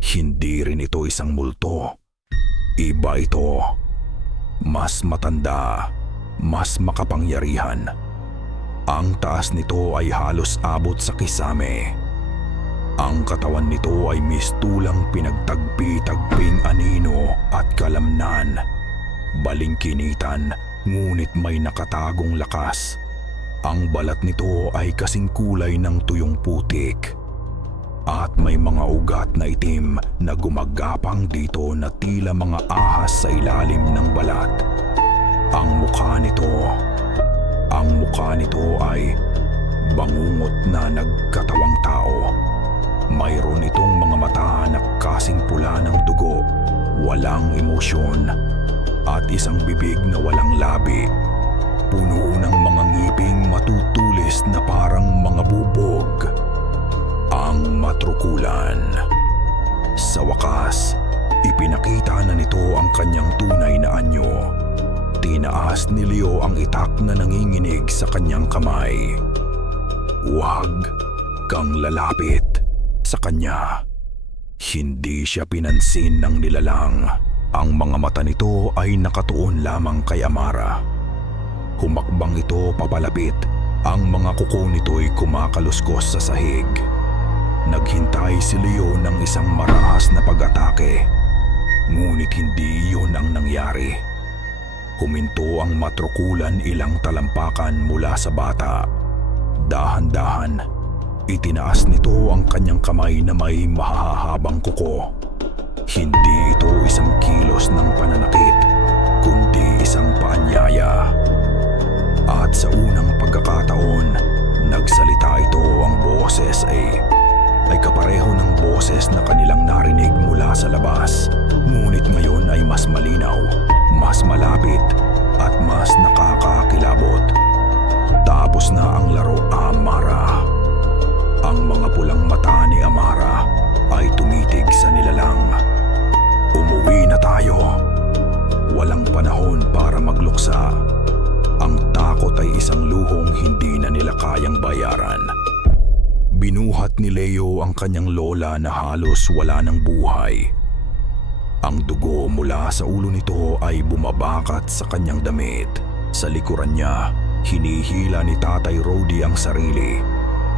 Hindi rin ito isang multo. Iba ito. Mas matanda, mas makapangyarihan. Ang taas nito ay halos abot sa kisame. Ang katawan nito ay mistulang pinagtagpi-tagping anino at kalamnan. Balingkinitan, ngunit may nakatagong lakas. Ang balat nito ay kasing kulay ng tuyong putik. At may mga ugat na itim na gumagapang dito na tila mga ahas sa ilalim ng balat. Ang mukha nito ay bangungot na nagkatawang tao. Mayroon itong mga mata na kasing pula ng dugo, walang emosyon, at isang bibig na walang labi. Puno ng mga ngiping matutulis na parang mga bubog. Ang matrukulan. Sa wakas, ipinakita na nito ang kanyang tunay na anyo. Tinaas ni Leo ang itak na nanginginig sa kanyang kamay. "Huwag kang lalapit sa kanya." Hindi siya pinansin ng nilalang. Ang mga mata nito ay nakatuon lamang kay Amara. Humakbang ito papalapit. Ang mga kuko nito'y kumakaluskos sa sahig. Naghintay si Leo ng isang marahas na pag-atake. Ngunit hindi iyon ang nangyari. Huminto ang matrukulan ilang talampakan mula sa bata. Dahan-dahan, itinaas nito ang kanyang kamay na may mahahabang kuko. Hindi ito isang kilos ng pananakit, kundi isang paanyaya. At sa unang pagkakataon, nagsalita ito. Ang boses ay kapareho ng boses na kanilang narinig mula sa labas. Ngunit ngayon ay mas malinaw, mas malapit, at mas nakakakilabot. Tapos na ang laro, Amara. Ang mga pulang mata ni Amara ay tumitig sa nilalang. "Umuwi na tayo." Walang panahon para magluksa. Ang takot ay isang luhong hindi na nila kayang bayaran. Binuhat ni Leo ang kanyang lola na halos wala ng buhay. Ang dugo mula sa ulo nito ay bumabakat sa kanyang damit. Sa likuran niya, hinihila ni Tatay Rody ang sarili.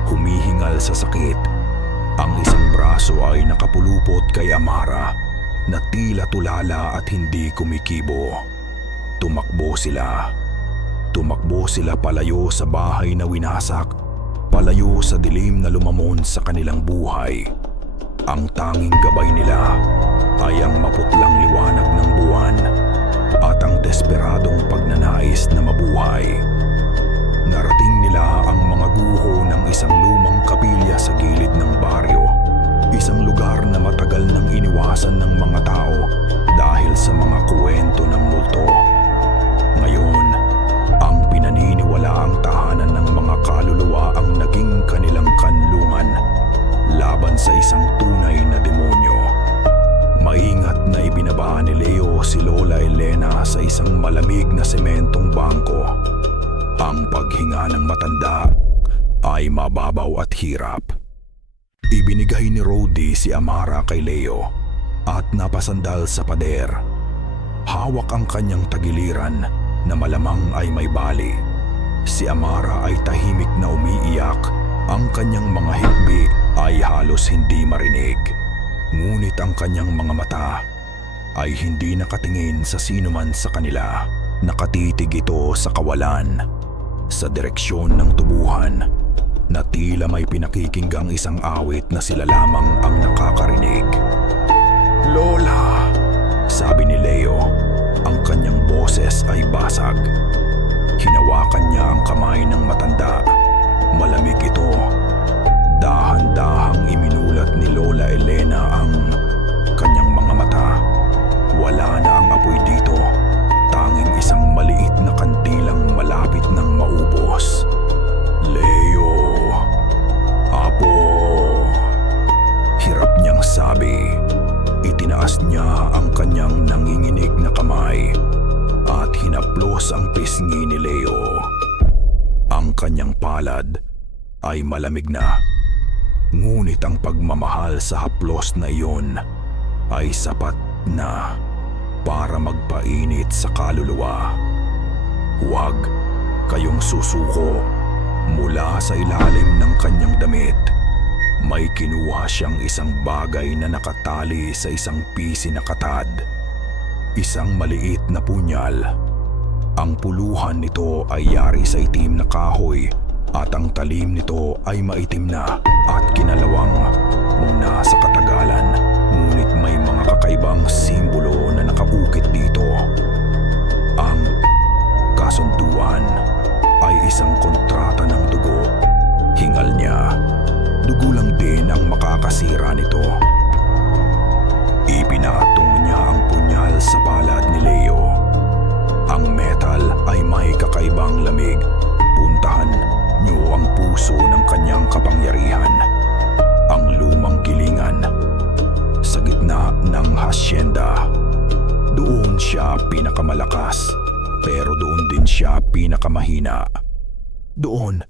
Humihingal sa sakit. Ang isang braso ay nakapulupot kay Amara na tila tulala at hindi kumikibo. Tumakbo sila. Tumakbo sila palayo sa bahay na winasak, palayo sa dilim na lumamon sa kanilang buhay. Ang tanging gabay nila ay ang maputlang liwanag ng buwan at ang desperadong pagnanais na mabuhay. Narating nila ang mga guho ng isang lumang kapilya sa gilid ng baryo, isang lugar na matagal nang iniwasan ng mga tao dahil sa mga kuwento ng multo. Ngayon, ang pinaniniwalaang tahanan ng mga kaluluwa ang naging kanilang kanlungan laban sa isang tunay na demonyo. Maingat na ibinaba ni Leo si Lola Elena sa isang malamig na sementong bangko. Ang paghinga ng matanda ay mababaw at hirap. Ibinigay ni Rody si Amara kay Leo at napasandal sa pader. Hawak ang kanyang tagiliran na malamang ay may bali. Si Amara ay tahimik na umiiyak. Ang kanyang mga hikbi ay halos hindi marinig. Ngunit ang kanyang mga mata ay hindi nakatingin sa sinuman sa kanila. Nakatitig ito sa kawalan, sa direksyon ng tubuhan, na tila may pinakikinggang isang awit na sila lamang ang nakakarinig. "Lola!" sabi ni Leo. Ang kanyang boses ay basag. Hinawakan niya ang kamay ng matanda. Malamig ito. Dahan-dahang iminulat ni Lola Elena ang kanyang mga mata. Wala na ang apoy dito. Tanging isang maliit na kandilang malapit nang maubos. "Leo, Apo," hirap niyang sabi. Itinaas niya ang kanyang nanginginig na kamay at hinaplos ang pisngi ni Leo. Ang kanyang palad ay malamig na. Ngunit ang pagmamahal sa haplos na iyon ay sapat na para magpainit sa kaluluwa. "Huwag kayong susuko." Mula sa ilalim ng kanyang damit, may kinuha siyang isang bagay na nakatali sa isang pisi na katad. Isang maliit na punyal. Ang puluhan nito ay yari sa itim na kahoy at ang talim nito ay maitim na at kinalawang muna sa katagalan. Ngunit may mga kakaibang simbolo na nakaukit dito. Ang kasunduan ay isang kontrata ng dugo. Hingal niya. Dugo lang din ang makakasira nito. Ipinatong niya ang punyal sa palad ni Leo. Ang metal ay may kakaibang lamig. Puntahan niyo ang puso ng kanyang kapangyarihan. Ang lumang gilingan. Sa gitna ng hasyenda. Doon siya pinakamalakas. Pero doon din siya pinakamahina. Doon,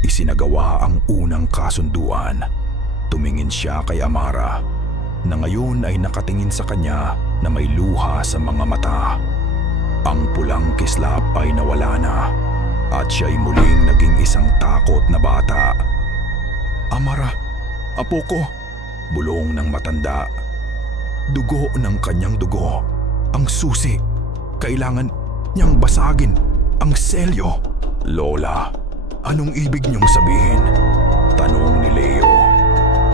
isinagawa ang unang kasunduan. Tumingin siya kay Amara, na ngayon ay nakatingin sa kanya na may luha sa mga mata. Ang pulang kislap ay nawala na at siya'y muling naging isang takot na bata. "Amara, apo ko," bulong ng matanda. Dugo ng kanyang dugo. Ang susi. Kailangan niyang basagin ang selyo. "Lola, anong ibig niyong sabihin?" tanong ni Leo.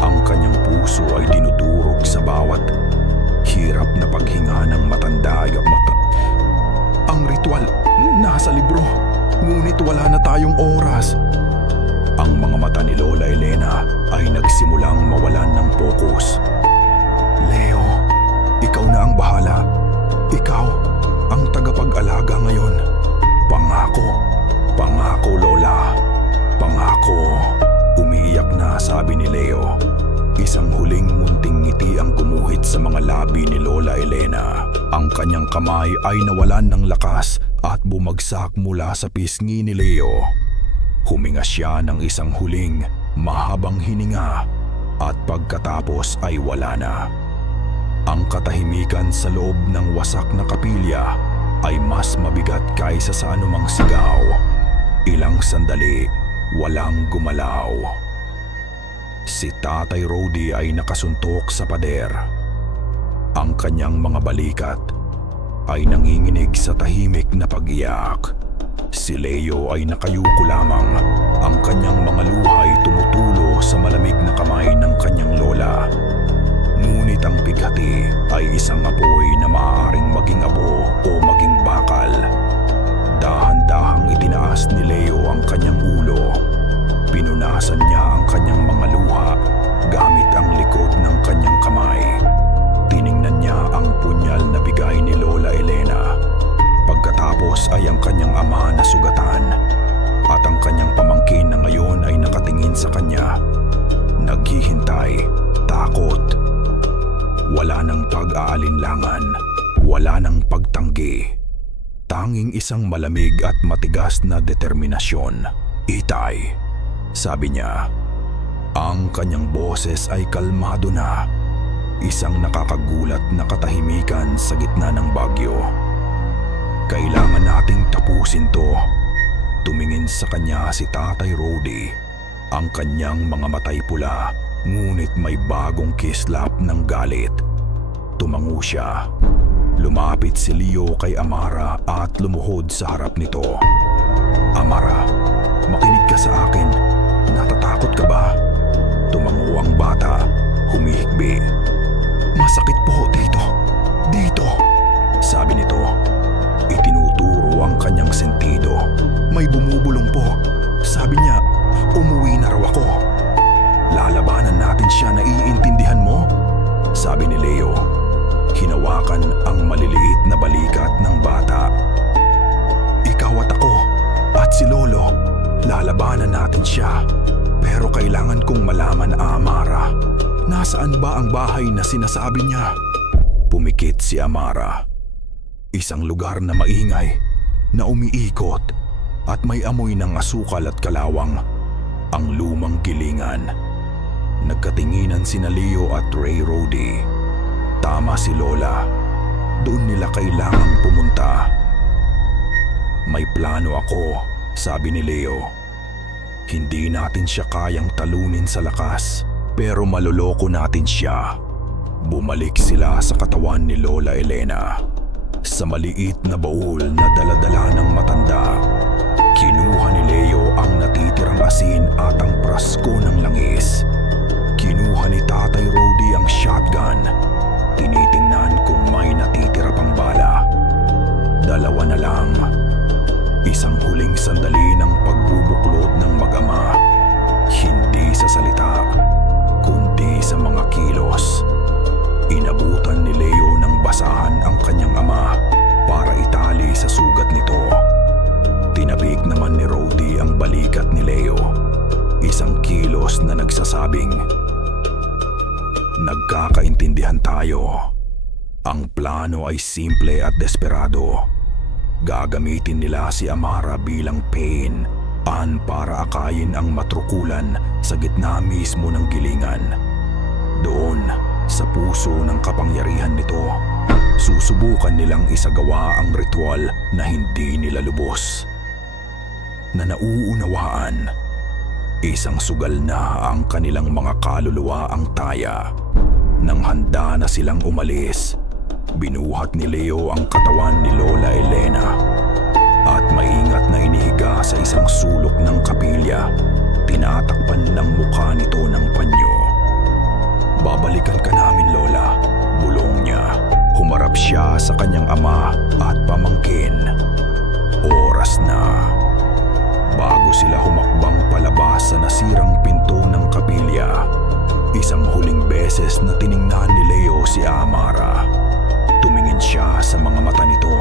Ang kanyang puso ay dinudurog sa bawat hirap na paghinga ng matanda. "Ang ritual nasa libro, ngunit wala na tayong oras." Ang mga mata ni Lola Elena ay nagsimulang mawalan ng pokus. "Leo, ikaw na ang bahala. Ikaw ang tagapag-alaga ngayon. Pangako, pangako Lola, pangako." Umiiyak na sabi ni Leo. Isang huling munting ngiti ang gumuhit sa mga labi ni Lola Elena. Ang kanyang kamay ay nawalan ng lakas at bumagsak mula sa pisngi ni Leo. Huminga siya ng isang huling mahabang hininga at pagkatapos ay wala na. Ang katahimikan sa loob ng wasak na kapilya ay mas mabigat kaysa sa anumang sigaw. Ilang sandali, walang gumalaw. Si Tatay Rody ay nakasuntok sa pader. Ang kanyang mga balikat ay nanginginig sa tahimik na pag-iyak. Si Leo ay nakayuko lamang. Ang kanyang mga luha ay tumutulo sa malamig na kamay ng kanyang lola. Ngunit ang bighati ay isang apoy na maaaring maging abo o maging bakal. Dahan-dahang itinaas ni Leo ang kanyang ulo. Pinunasan niya ang kanyang mga luha gamit ang likod ng kanyang kamay. Tiningnan niya ang punyal na bigay ni Lola Elena. Pagkatapos ay ang kanyang ama na sugatan at ang kanyang pamangkin na ngayon ay nakatingin sa kanya. Naghihintay, takot. Wala nang pag-aalinlangan, wala nang pagtanggi. Tanging isang malamig at matigas na determinasyon. Itay, sabi niya. Ang kanyang boses ay kalmado na. Isang nakakagulat na katahimikan sa gitna ng bagyo. Kailangan nating tapusin to. Tumingin sa kanya si Tatay Rody. Ang kanyang mga matay pula, ngunit may bagong kislap ng galit. Tumango siya. Lumapit si Leo kay Amara at lumuhod sa harap nito. Amara, makinig ka sa akin. Natatakot ka ba? Tumango ang bata, humihikbi. Masakit po dito. Dito, sabi nito. Itinuturo ang kanyang sentido. May bumubulong po. Sabi niya, umuwi na raw ako. Lalabanan natin siya, naiintindihan mo? Sabi ni Leo. Hinawakan ang maliliit na balikat ng bata. Ikaw at ako at si Lolo, lalabanan natin siya. Pero kailangan kong malaman, Amara, nasaan ba ang bahay na sinasabi niya? Pumikit si Amara. Isang lugar na maingay, na umiikot at may amoy ng asukal at kalawang. Ang lumang gilingan. Nagkatinginan sina Leo at Ray Rody. Tama si Lola. Doon nila kailangang pumunta. May plano ako, sabi ni Leo. Hindi natin siya kayang talunin sa lakas, pero maloloko natin siya. Bumalik sila sa katawan ni Lola Elena. Sa maliit na baul na daladala ng matanda, kinuha ni Leo ang natitirang asin at ang prasko ng langis. Kinuha ni Tatay Rody ang shotgun. Tinitingnan kung may natitira pang bala. Dalawa na lang. Isang huling sandali ng pagbubuklod ng mag-ama. Hindi sa salita, kundi sa mga kilos. Inabutan ni Leo ng basahan ang kanyang ama para itali sa sugat nito. Tinabik naman ni Rody ang balikat ni Leo. Isang kilos na nagsasabing, nagkakaintindihan tayo. Ang plano ay simple at desperado. Gagamitin nila si Amara bilang pain para akayin ang matrukulan sa gitna mismo ng gilingan. Doon, sa puso ng kapangyarihan nito, susubukan nilang isagawa ang ritual na hindi nila lubos. Na nauunawaan, isang sugal na ang kanilang mga kaluluwa ang taya. Nang handa na silang umalis, binuhat ni Leo ang katawan ni Lola Elena at maingat na inihiga sa isang sulok ng kapilya. Tinatakpan ng mukha nito ng panyo. Babalikan ka namin, Lola, bulong niya. Humarap siya sa kanyang ama at pamangkin. Oras na. Bago sila humakbang palabas sa nasirang pinto ng kapilya, isang huling beses na tiningnan ni Leo si Amara. Tumingin siya sa mga mata nito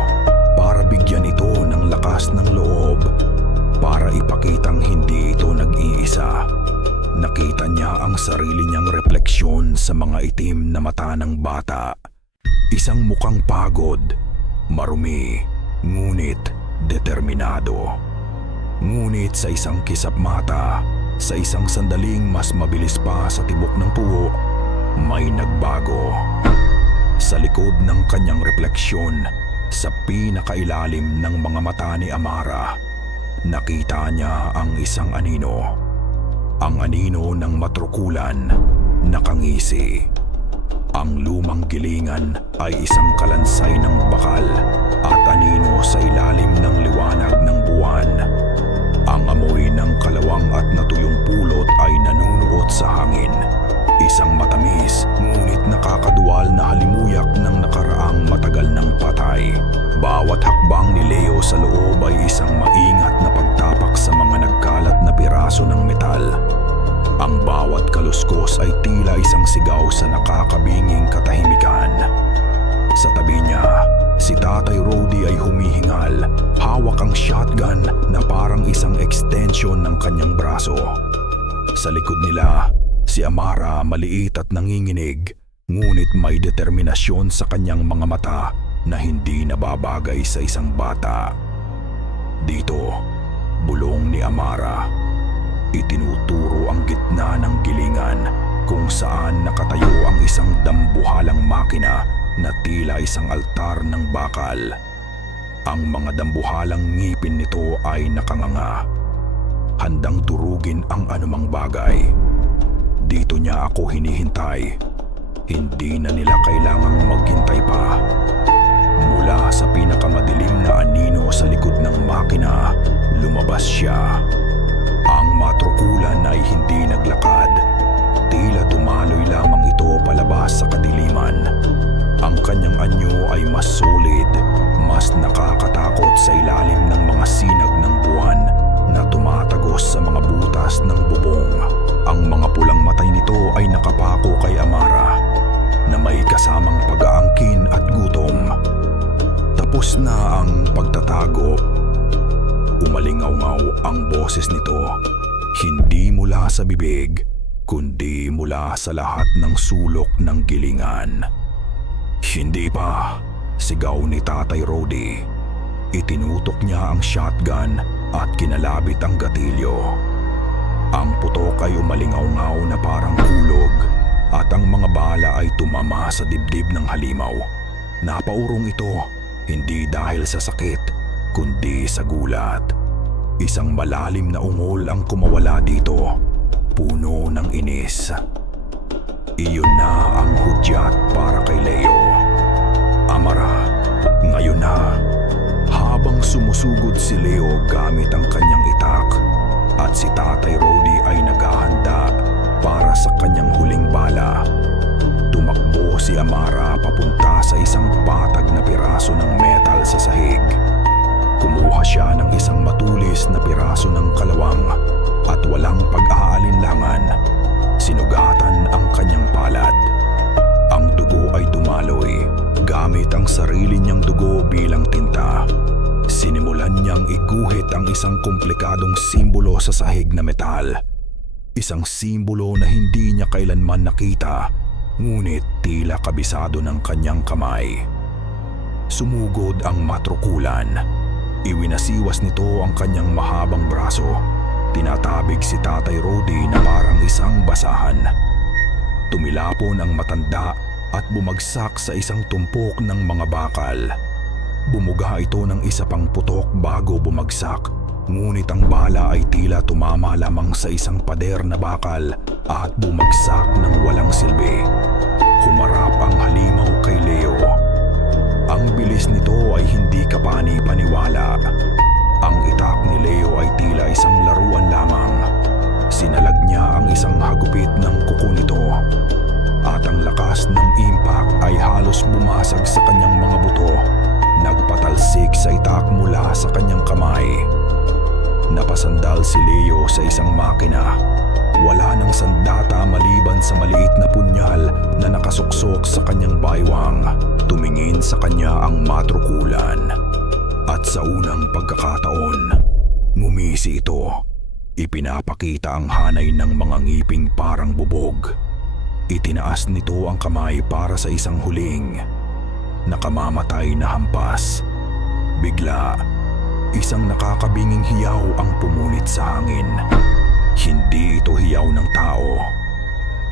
para bigyan ito ng lakas ng loob, para ipakitang hindi ito nag-iisa. Nakita niya ang sarili niyang refleksyon sa mga itim na mata ng bata. Isang mukhang pagod, marumi, ngunit determinado. Ngunit sa isang kisap mata, sa isang sandaling mas mabilis pa sa tibok ng puwo, may nagbago. Sa likod ng kanyang refleksyon, sa pinakailalim ng mga mata ni Amara, nakita niya ang isang anino. Ang anino ng matrukulan, nakangisi. Ang lumang gilingan ay isang kalansay ng bakal at anino sa ilalim ng liwanag ng buwan. buwan. Ang amoy ng kalawang at natuyong pulot ay nanunuot sa hangin. Isang matamis ngunit nakakaduwal na halimuyak ng nakaraang matagal ng patay. Bawat hakbang ni Leo sa loob ay isang maingat na pagtapak sa mga nagkalat na piraso ng metal. Ang bawat kaluskos ay tila isang sigaw sa nakakabinging katahimikan. Sa tabi niya, si Tatay Rody ay humihingal. Hawak ang shotgun na parang isang extension ng kanyang braso. Sa likod nila, si Amara maliit at nanginginig, ngunit may determinasyon sa kanyang mga mata na hindi nababagay sa isang bata. Dito, bulong ni Amara. Itinuturo ang gitna ng gilingan kung saan nakatayo ang isang dambuhalang makina na tila isang altar ng bakal. Ang mga dambuhalang ngipin nito ay nakanganga, handang durugin ang anumang bagay. Dito niya ako hinihintay. Hindi na nila kailangang maghintay pa. Mula sa pinakamadilim na anino sa likod ng makina, lumabas siya. Ang matrukulan ay hindi naglakad. Tila dumaloy lamang ito palabas sa kadiliman. Ang kanyang anyo ay mas solid, mas nakakatakot sa ilalim ng mga sinag ng buwan na tumatagos sa mga butas ng bubong. Ang mga pulang matay nito ay nakapako kay Amara na may kasamang pag-aangkin at gutom. Tapos na ang pagtatago. Umalingaw-ngaw ang boses nito, hindi mula sa bibig, kundi mula sa lahat ng sulok ng gilingan. Hindi pa, sigaw ni Tatay Rody. Itinutok niya ang shotgun at kinalabit ang gatilyo. Ang putok ay umalingaw-ngaw na parang kulog at ang mga bala ay tumama sa dibdib ng halimaw. Napaurong ito, hindi dahil sa sakit, kundi sa gulat. Isang malalim na ungol ang kumawala dito, puno ng inis. Iyon na ang hudyat para kay Leo. Amara, ngayon na. Habang sumusugod si Leo gamit ang kanyang itak at si Tatay Rody ay naghahanda para sa kanyang huling bala, tumakbo si Amara papunta sa isang patag na piraso ng metal sa sahig. Kumuha siya ng isang matulis na piraso ng kalawang at walang pag-aalinlangan, sinugatan ang kanyang palad. Ang dugo ay dumaloy gamit ang sarili niyang dugo bilang tinta. Sinimulan niyang iguhit ang isang komplikadong simbolo sa sahig na metal. Isang simbolo na hindi niya kailanman nakita, ngunit tila kabisado ng kanyang kamay. Sumugod ang matrukulan. Iwinasiwas nito ang kanyang mahabang braso. Tinatabig si Tatay Rody na parang isang basahan. Tumilapon ang matanda at bumagsak sa isang tumpok ng mga bakal. Bumuga ito ng isa pang putok bago bumagsak, ngunit ang bala ay tila tumama lamang sa isang pader na bakal at bumagsak ng walang silbi. Humarap ang halimaw kay Leo. Ang bilis nito ay hindi kapani-paniwala. Ang itak ni Leo ay tila isang laruan lamang. Sinalag niya ang isang hagupit ng kuko nito. At ang lakas ng impact ay halos bumasag sa kanyang mga buto. Nagpatalsik sa itak mula sa kanyang kamay. Napasandal si Leo sa isang makina. Wala nang sandata maliban sa maliit na punyal na nakasuksok sa kanyang baywang. Tumingin sa kanya ang matrukulan. At sa unang pagkakataon, ngumisi ito. Ipinapakita ang hanay ng mga ngiping parang bubog. Itinaas nito ang kamay para sa isang huling, nakamamatay na hampas. Bigla, isang nakakabinging hiyaw ang pumunit sa hangin. Hindi ito hiyaw ng tao.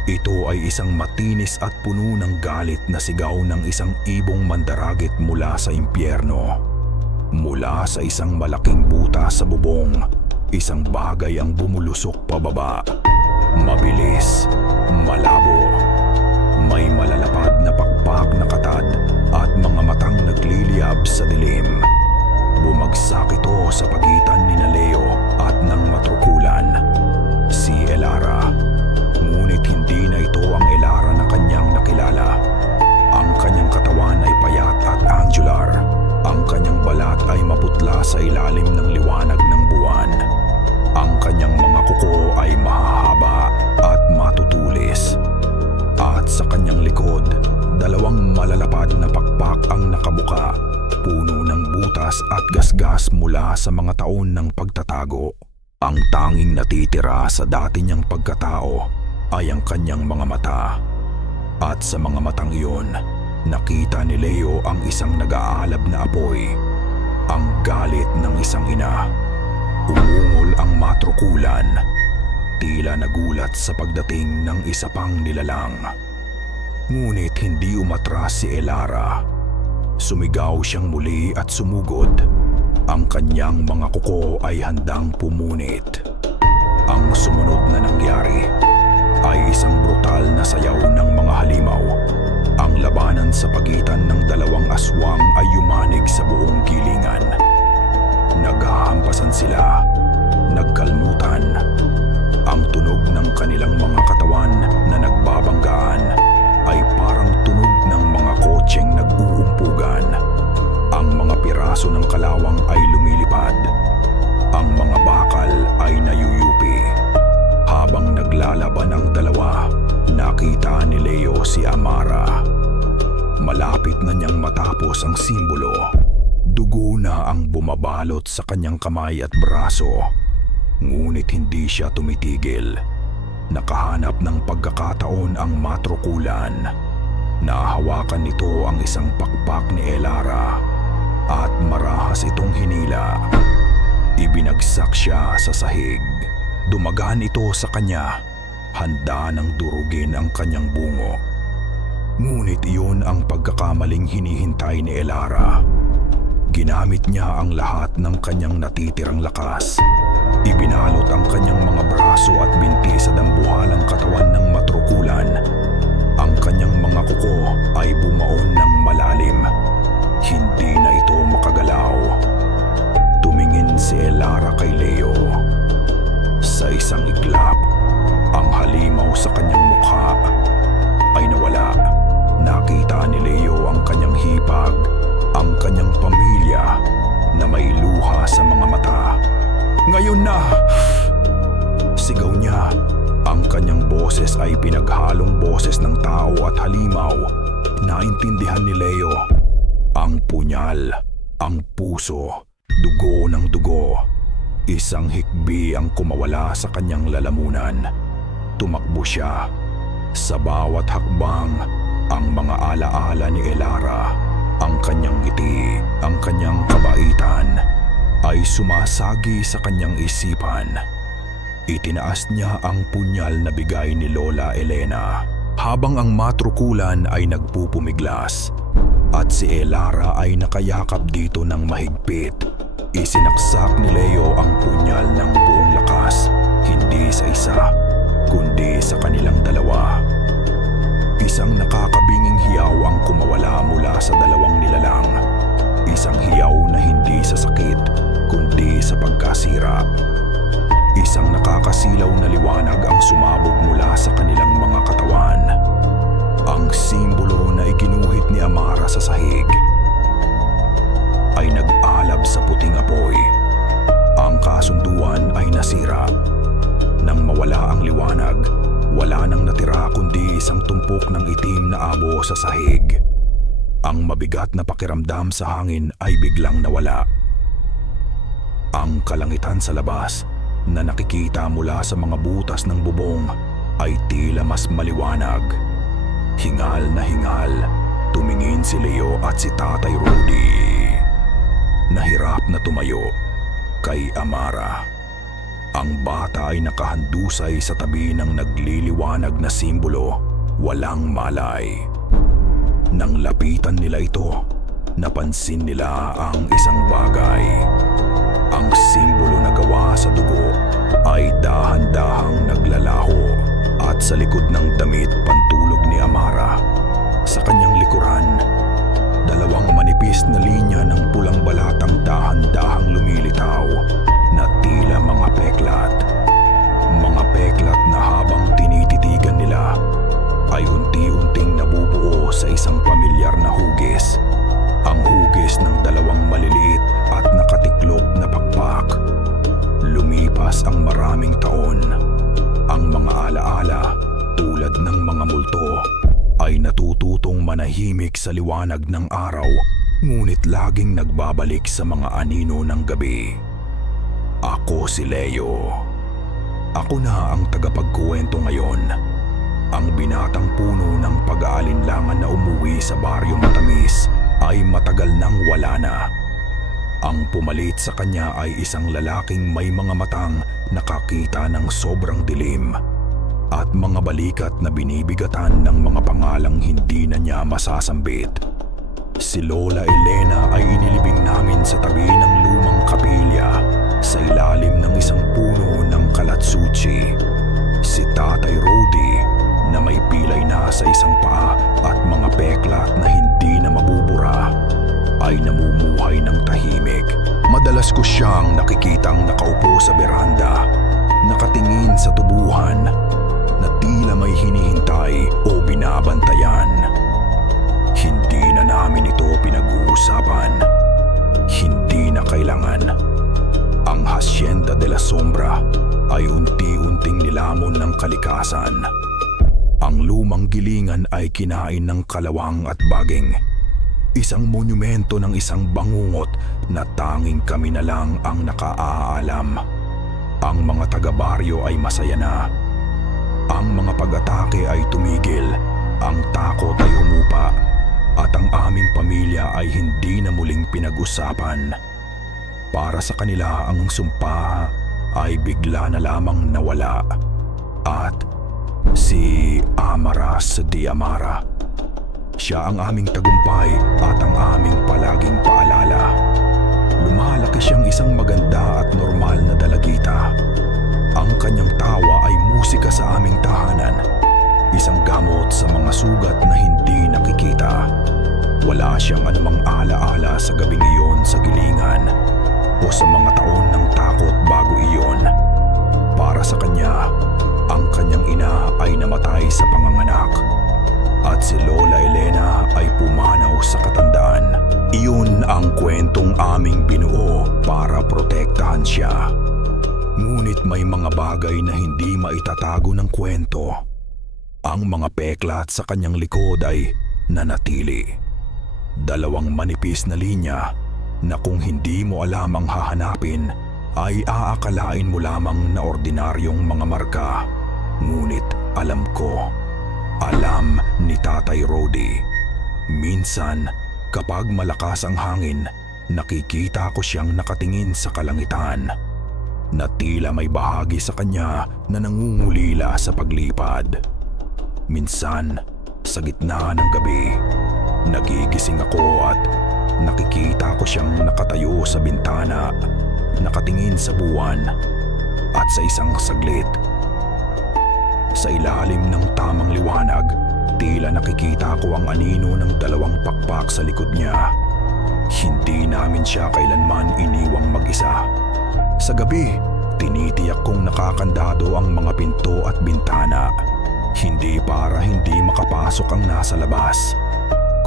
Ito ay isang matinis at puno ng galit na sigaw ng isang ibong mandaragit mula sa impyerno. Mula sa isang malaking buta sa bubong, isang bagay ang bumulusok pababa. Mabilis, malabo. May malalapad na pakpak na katad at mga matang nagliliyab sa dilim. Bumagsak ito sa pagitan ni kanyang likod, dalawang malalapad na pakpak ang nakabuka, puno ng butas at gasgas mula sa mga taon ng pagtatago. Ang tanging natitira sa dati niyang pagkatao ay ang kanyang mga mata. At sa mga matang iyon, nakita ni Leo ang isang nag-aalab na apoy, ang galit ng isang ina. Umungol ang matrukulan, tila nagulat sa pagdating ng isa pang nilalang. Ngunit hindi umatras si Elara. Sumigaw siyang muli at sumugod. Ang kanyang mga kuko ay handang pumunit. Ang sumunod na nangyari ay isang brutal na sayaw ng mga halimaw. Ang labanan sa pagitan ng dalawang aswang ay yumanig sa buong gilingan. Naghahampasan sila, nagkalmutan. Ang tunog ng kanilang mga katawan na nagbabanggaan ay parang tunog ng mga kotseng nag-uumpugan. Ang mga piraso ng kalawang ay lumilipad. Ang mga bakal ay nayuyupi. Habang naglalaban ang dalawa, nakita ni Leo si Amara. Malapit na niyang matapos ang simbolo. Dugo na ang bumabalot sa kanyang kamay at braso. Ngunit hindi siya tumitigil. Nakahanap ng pagkakataon ang matrukulan. Nahawakan nito ang isang pakpak ni Elara at marahas itong hinila. Ibinagsak siya sa sahig. Dumagaan ito sa kanya, handa nang durugin ang kanyang bungo. Ngunit iyon ang pagkakamaling hinihintay ni Elara. Ginamit niya ang lahat ng kanyang natitirang lakas. Ibinalot ang kanyang mga braso at binti sa dambuhalang katawan ng matrukulan. Ang kanyang mga kuko ay bumaon ng malalim. Hindi na ito makagalaw. Tumingin si Elara kay Leo. Sa isang iglap, ang halimaw sa kanyang mukha ay nawala. Nakita ni Leo ang kanyang hipag, ang kanyang pamilya na may luha sa mga mata. Ngayon na! Sigaw niya. Ang kanyang boses ay pinaghalong boses ng tao at halimaw. Naintindihan ni Leo. Ang punyal, ang puso, dugo ng dugo. Isang hikbi ang kumawala sa kanyang lalamunan. Tumakbo siya. Sa bawat hakbang, ang mga alaala ni Elara, ang kanyang ngiti, ang kanyang kabaitan, ay sumasagi sa kanyang isipan. Itinaas niya ang punyal na bigay ni Lola Elena, habang ang matrukulan ay nagpupumiglas, at si Elara ay nakayakap dito ng mahigpit. Isinaksak ni Leo ang punyal ng buong lakas, hindi sa isa, kundi sa kanilang dalawa. Isang nakakabinging hiyaw ang kumawala mula sa dalawang nilalang. Isang hiyaw na hindi sa sakit, kundi sa pagkasira. Isang nakakasilaw na liwanag ang sumabog mula sa kanilang mga katawan. Ang simbolo na iginuhit ni Amara sa sahig ay nag-alab sa puting apoy. Ang kasunduan ay nasira. Nang mawala ang liwanag, wala nang natira kundi isang tumpok ng itim na abo sa sahig. Ang mabigat na pakiramdam sa hangin ay biglang nawala. Ang kalangitan sa labas na nakikita mula sa mga butas ng bubong ay tila mas maliwanag. Hingal na hingal, tumingin si Leo at si Tatay Rudy. Nahirap na tumayo kay Amara. Ang bata ay nakahandusay sa tabi ng nagliliwanag na simbolo, walang malay. Nang lapitan nila ito, napansin nila ang isang bagay. Ang simbolo na gawa sa dugo ay dahan-dahang naglalaho, at sa likod ng damit pantulog ni Amara, sa kanyang likuran, dalawang manipis na linya ng pulang balatang dahan-dahang lumilitaw na tila mga peklat. Mga peklat na habang tinititigan nila ay unti-unting nabubuo sa isang pamilyar na hugis. Ang hugis ng dalawang maliliit at nakatiklop na pakpak. Lumipas ang maraming taon. Ang mga alaala tulad ng mga multo ay manahimik sa liwanag ng araw, ngunit laging nagbabalik sa mga anino ng gabi. Ako si Leo. Ako na ang tagapagkuwento ngayon. Ang binatang puno ng pag-aalinlangan na umuwi sa Baryo Matamis ay matagal nang wala na. Ang pumalit sa kanya ay isang lalaking may mga matang nakakita ng sobrang dilim at mga balikat na binibigatan ng mga pangalang hindi na niya masasambit. Si Lola Elena ay inilibing namin sa tabi ng lumang kapilya sa ilalim ng isang puno ng kalatsuchi. Si Tatay Rody na may pilay na sa isang paa at mga peklat na hindi na mabubura ay namumuhay ng tahimik. Madalas ko siyang nakikitang nakaupo sa beranda, nakatingin sa tubuhan na tila may hinihintay o binabantayan. Hindi na namin ito pinag-uusapan. Hindi na kailangan. Ang Hacienda de la Sombra ay unti-unting nilamon ng kalikasan. Ang lumang gilingan ay kinain ng kalawang at baging. Isang monumento ng isang bangungot na tanging kami na lang ang nakaaalam. Ang mga taga-baryo ay masaya na. Ang mga pag-atake ay tumigil, ang takot ay humupa, at ang aming pamilya ay hindi na muling pinag-usapan. Para sa kanila ang sumpa ay bigla na lamang nawala. At si Amaras de Amara, siya ang aming tagumpay at ang aming palaging paalala. Lumalaki siyang isang maganda at normal na dalagita. Ang kanyang tawa ay musika sa aming tahanan, isang gamot sa mga sugat na hindi nakikita. Wala siyang anumang alaala sa gabing iyon sa gilingan o sa mga taon ng takot bago iyon. Para sa kanya, ang kanyang ina ay namatay sa panganganak at si Lola Elena ay pumanaw sa katandaan. Iyon ang kwentong aming binuo para protektahan siya. Ngunit may mga bagay na hindi maitatago ng kwento. Ang mga peklat sa kanyang likod ay nanatili. Dalawang manipis na linya na kung hindi mo alam ang hahanapin ay aakalain mo lamang na ordinaryong mga marka. Ngunit alam ko. Alam ni Tatay Rody. Minsan, kapag malakas ang hangin, nakikita ko siyang nakatingin sa kalangitan, na tila may bahagi sa kanya na nangungulila sa paglipad. Minsan, sa gitna ng gabi, nagigising ako at nakikita ko siyang nakatayo sa bintana, nakatingin sa buwan, at sa isang saglit, sa ilalim ng tamang liwanag, tila nakikita ko ang anino ng dalawang pakpak sa likod niya. Hindi namin siya kailanman iniwang mag-isa. Sa gabi, tinitiyak kong nakakandado ang mga pinto at bintana. Hindi para hindi makapasok ang nasa labas,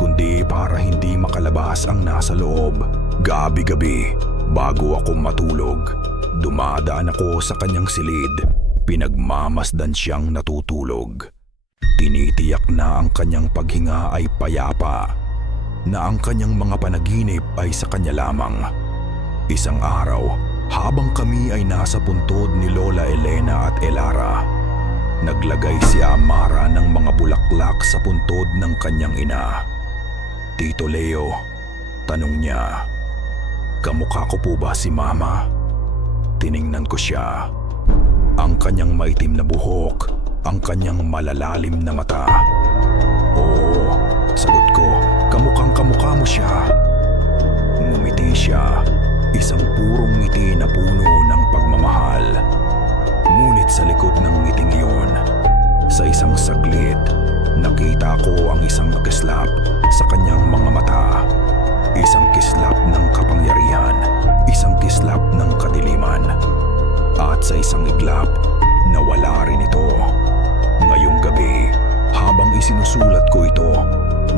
kundi para hindi makalabas ang nasa loob. Gabi-gabi, bago ako matulog, dumadaan ako sa kanyang silid. Pinagmamasdan siyang natutulog. Tinitiyak na ang kanyang paghinga ay payapa, na ang kanyang mga panaginip ay sa kanya lamang. Isang araw, habang kami ay nasa puntod ni Lola Elena at Elara, naglagay si Amara ng mga bulaklak sa puntod ng kanyang ina. "Tito Leo," tanong niya, "kamukha ko po ba si Mama?" Tiningnan ko siya. Ang kanyang maitim na buhok, ang kanyang malalalim na mata. "Oo," sagot ko, "kamukhang-kamukha mo siya." Ngumiti siya, isang purong ngiti na puno ng pagmamahal. Ngunit sa likod ng ngiting iyon, sa isang saglit, nakita ko ang isang kislap sa kanyang mga mata. Isang kislap ng kapangyarihan, isang kislap ng kadiliman. At sa isang iglap, nawala rin ito. Ngayong gabi, habang isinusulat ko ito,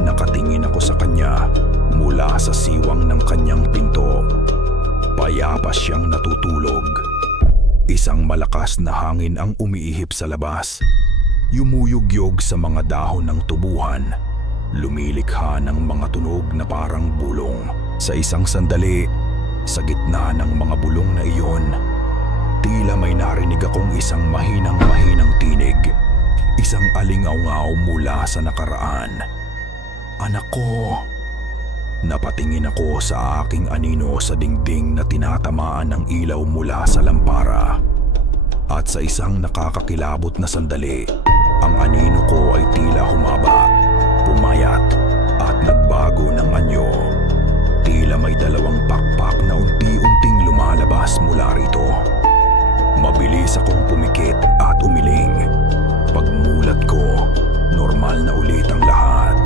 nakatingin ako sa kanya mula sa siwang ng kanyang pinto. Payapa siyang natutulog. Isang malakas na hangin ang umiihip sa labas, yumuyugyog sa mga dahon ng tubuhan, lumilikha ng mga tunog na parang bulong. Sa isang sandali, sa gitna ng mga bulong na iyon, tila may narinig akong isang mahinang-mahinang tinig. Isang alingaw-ngaw mula sa nakaraan. Anak ko! Napatingin ako sa aking anino sa dingding na tinatamaan ng ilaw mula sa lampara. At sa isang nakakakilabot na sandali, ang anino ko ay tila humaba, pumayat at nagbago ng anyo. Tila may dalawang pakpak na unti-unting lumalabas mula rito. Mabilis akong pumikit at umiling. Pagmulat ko, normal na ulit ang lahat.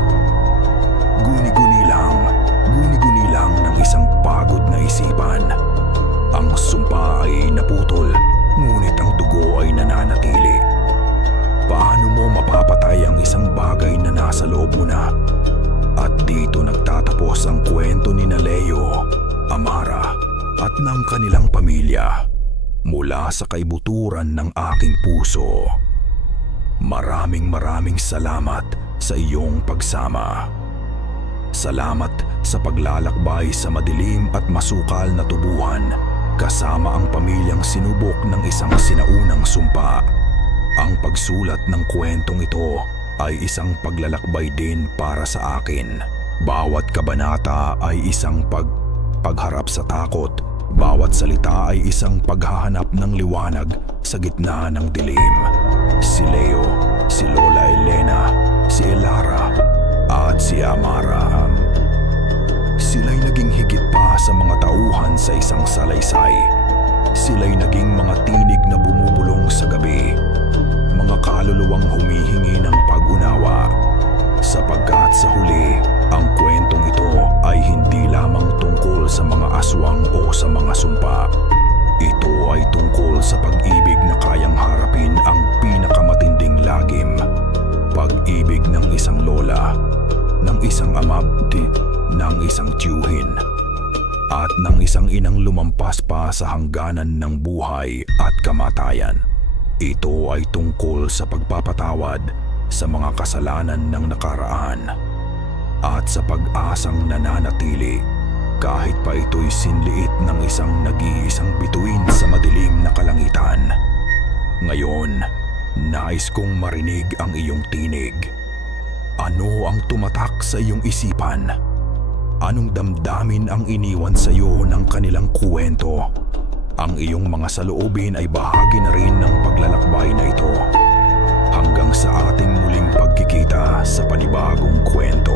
Guni-guni lang ng isang pagod na isipan. Ang sumpa ay naputol, ngunit ang dugo ay nananatili. Paano mo mapapatay ang isang bagay na nasa loob mo na? At dito nagtatapos ang kwento ni Leo, Amara at ng kanilang pamilya mula sa kaibuturan ng aking puso. Maraming salamat sa iyong pagsama. Salamat sa paglalakbay sa madilim at masukal na tubuhan kasama ang pamilyang sinubok ng isang sinaunang sumpa. Ang pagsulat ng kwentong ito ay isang paglalakbay din para sa akin. Bawat kabanata ay isang pagharap sa takot. Bawat salita ay isang paghahanap ng liwanag sa gitna ng dilim. Si Leo, si Lola Elena, si Elara, at si Amara. Sila'y naging higit pa sa mga tauhan sa isang salaysay. Sila'y naging mga tinig na bumubulong sa gabi. Mga kaluluwang humihingi ng pag-unawa. Sapagkat sa huli, ang kwentong ito ay hindi lamang tungkol sa mga aswang o sa mga sumpa. Ito ay tungkol sa pag-ibig na kayang harapin ang pinakamatinding lagim. Pag-ibig ng isang lola, ng isang ama, ng isang tiyuhin, at ng isang inang lumampas pa sa hangganan ng buhay at kamatayan. Ito ay tungkol sa pagpapatawad sa mga kasalanan ng nakaraan at sa pag-asang nananatili kahit pa ito'y sinliit ng isang nag-iisang bituin sa madilim na kalangitan. Ngayon, nais kong marinig ang iyong tinig. Ano ang tumatak sa iyong isipan? Anong damdamin ang iniwan sa iyo ng kanilang kwento? Ang iyong mga saloobin ay bahagi na rin ng paglalakbay na ito. Hanggang sa ating muling pagkikita sa panibagong kwento.